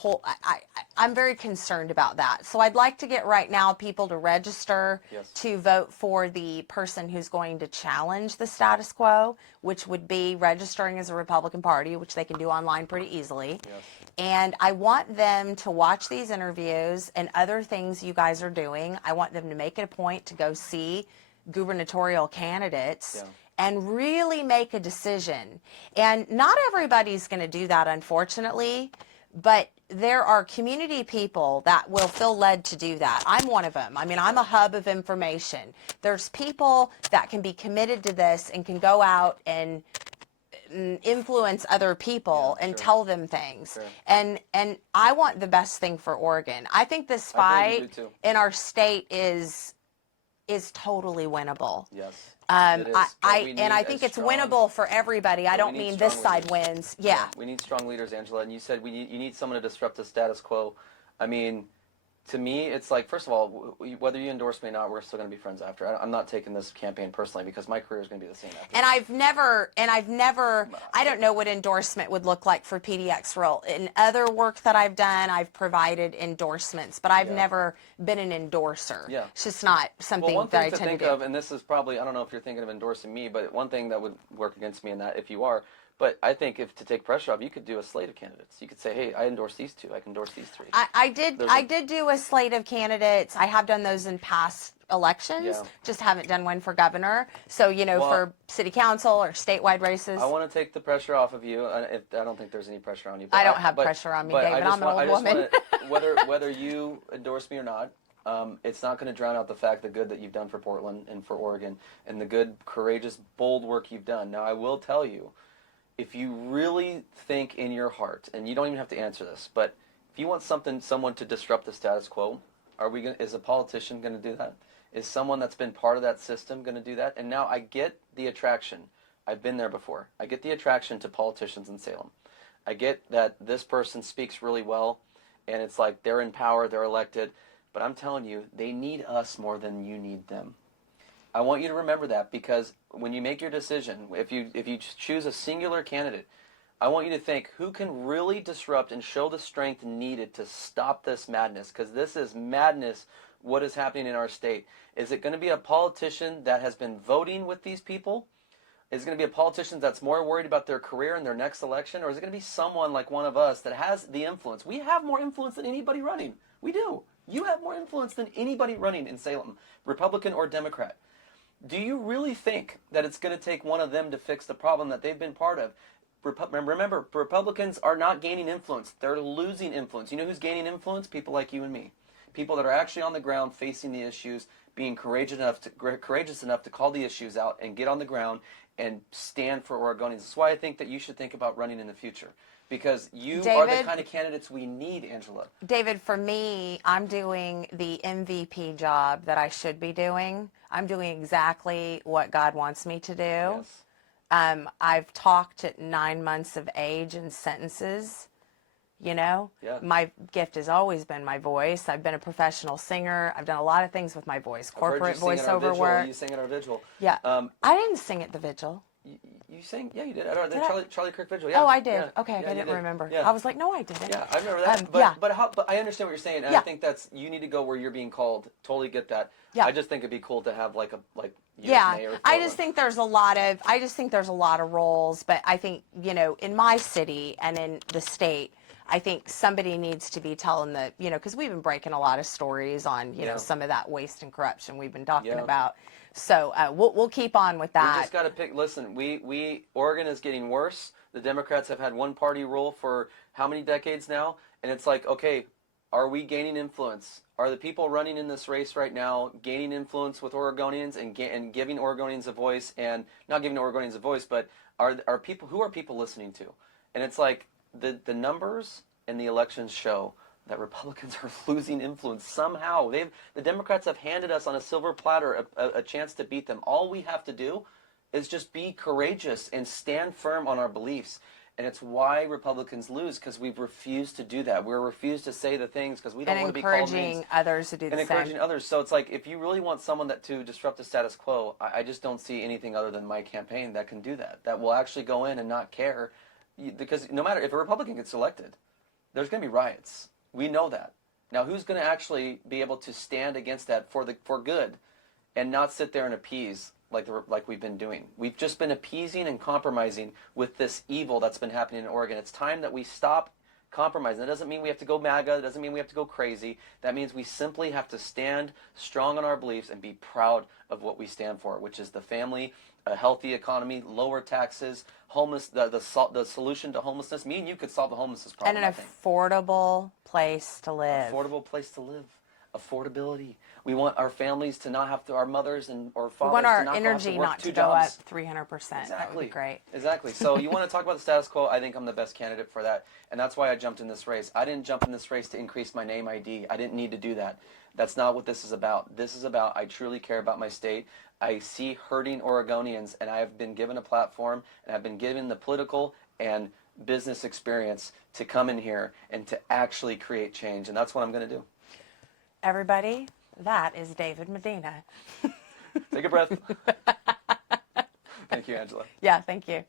I'm very concerned about that. So I'd like to get right now people to register to vote for the person who's going to challenge the status quo, which would be registering as a Republican Party, which they can do online pretty easily. Yes. And I want them to watch these interviews and other things you guys are doing. I want them to make it a point to go see gubernatorial candidates and really make a decision. And not everybody's going to do that, unfortunately, but there are community people that will feel led to do that. I'm one of them. I mean, I'm a hub of information. There's people that can be committed to this and can go out and influence other people and tell them things. Sure. And I want the best thing for Oregon. I think this fight in our state is totally winnable. Yes. I think it's winnable for everybody. I don't mean this side wins. Yeah. We need strong leaders, Angela. And you said you need someone to disrupt the status quo. I mean, to me, it's like, first of all, whether you endorse me or not, we're still going to be friends after. I'm not taking this campaign personally because my career is going to be the same after. And I've never, I don't know what endorsement would look like for PDX role. In other work that I've done, I've provided endorsements, but I've never been an endorser. Yeah. It's just not something Well, one that thing I to tend think to do. of, and this is probably, I don't know if you're thinking of endorsing me, but one thing that would work against me in that, if you are, but I think if to take pressure off, you could do a slate of candidates. You could say, hey, I endorse these two. I can endorse these three. I did do a slate of candidates. I have done those in past elections, Yeah. just haven't done one for governor. So, Well, for city council or statewide races. I want to take the pressure off of you. I don't think there's any pressure on you. But I don't have pressure on me, but David. I'm an old woman. Whether you endorse me or not, it's not going to drown out the fact, the good that you've done for Portland and for Oregon, and the good, courageous, bold work you've done. Now, I will tell you, if you really think in your heart, and you don't even have to answer this, but if you want someone to disrupt the status quo, is a politician going to do that? Is someone that's been part of that system going to do that? And now I get the attraction. I've been there before. I get the attraction to politicians in Salem. I get that this person speaks really well, and it's like they're in power, they're elected, but I'm telling you, they need us more than you need them. I want you to remember that, because when you make your decision, if you choose a singular candidate, I want you to think, who can really disrupt and show the strength needed to stop this madness? Because this is madness, what is happening in our state. Is it going to be a politician that has been voting with these people? Is it going to be a politician that's more worried about their career in their next election? Or is it going to be someone like one of us that has the influence? We have more influence than anybody running. We do. You have more influence than anybody running in Salem, Republican or Democrat. Do you really think that it's going to take one of them to fix the problem that they've been part of? Remember, Republicans are not gaining influence. They're losing influence. You know who's gaining influence? People like you and me. People that are actually on the ground facing the issues, being courageous enough to call the issues out and get on the ground and stand for Oregonians. That's why I think that you should think about running in the future. Because you are the kind of candidates we need, Angela. David, for me, I'm doing the MVP job that I should be doing. I'm doing exactly what God wants me to do. Yes. I've talked at 9 months of age in sentences. Yeah. My gift has always been my voice. I've been a professional singer. I've done a lot of things with my voice, corporate voiceover work. You sing at our vigil. Yeah. I didn't sing at the vigil. You sang? Yeah, you did. At the Charlie Kirk vigil. Yeah. Oh, I did. Yeah. Okay, Yeah, I didn't remember. Yeah. I was like, no, I didn't. Yeah, I remember that. But I understand what you're saying, and I think you need to go where you're being called. Totally get that. Yeah. I just think it'd be cool to have like yeah. mayor of I just think there's a lot of roles, but I think, in my city and in the state, I think somebody needs to be telling because we've been breaking a lot of stories on, some of that waste and corruption we've been talking about. So we'll keep on with that. We just got to pick. Listen, Oregon is getting worse. The Democrats have had one party rule for how many decades now? And it's like, okay, are we gaining influence? Are the people running in this race right now gaining influence with Oregonians and giving Oregonians a voice, and not giving Oregonians a voice, but are people listening to? And it's like the numbers and the elections show that Republicans are losing influence somehow. The Democrats have handed us on a silver platter a chance to beat them. All we have to do is just be courageous and stand firm on our beliefs. And it's why Republicans lose, because we've refused to do that. We're refused to say the things because we don't want to be called names. And encouraging others to do the same. And encouraging others. So it's like, if you really want someone to disrupt the status quo, I just don't see anything other than my campaign that can do that. That will actually go in and not care. Because no matter if a Republican gets elected, there's going to be riots. We know that. Now, who's going to actually be able to stand against that for good and not sit there and appease like we've been doing? We've just been appeasing and compromising with this evil that's been happening in Oregon. It's time that we stop compromising. That doesn't mean we have to go MAGA. That doesn't mean we have to go crazy. That means we simply have to stand strong on our beliefs and be proud of what we stand for, which is the family, a healthy economy, lower taxes, the solution to homelessness. Me and you could solve the homelessness problem. And an affordable place to live. Affordable place to live. Affordability. We want our families to not have to, our mothers or fathers we want our to not energy have to work not two to go jobs. up 300%. Exactly. That would be great. Exactly. So you want to talk about the status quo? I think I'm the best candidate for that. And that's why I jumped in this race. I didn't jump in this race to increase my name ID. I didn't need to do that. That's not what this is about. This is about, I truly care about my state. I see hurting Oregonians, and I have been given a platform, and I've been given the political and business experience to come in here and to actually create change. And that's what I'm going to do. everybody, that is David Medina. Take a breath. Thank you, Angela. Yeah, thank you.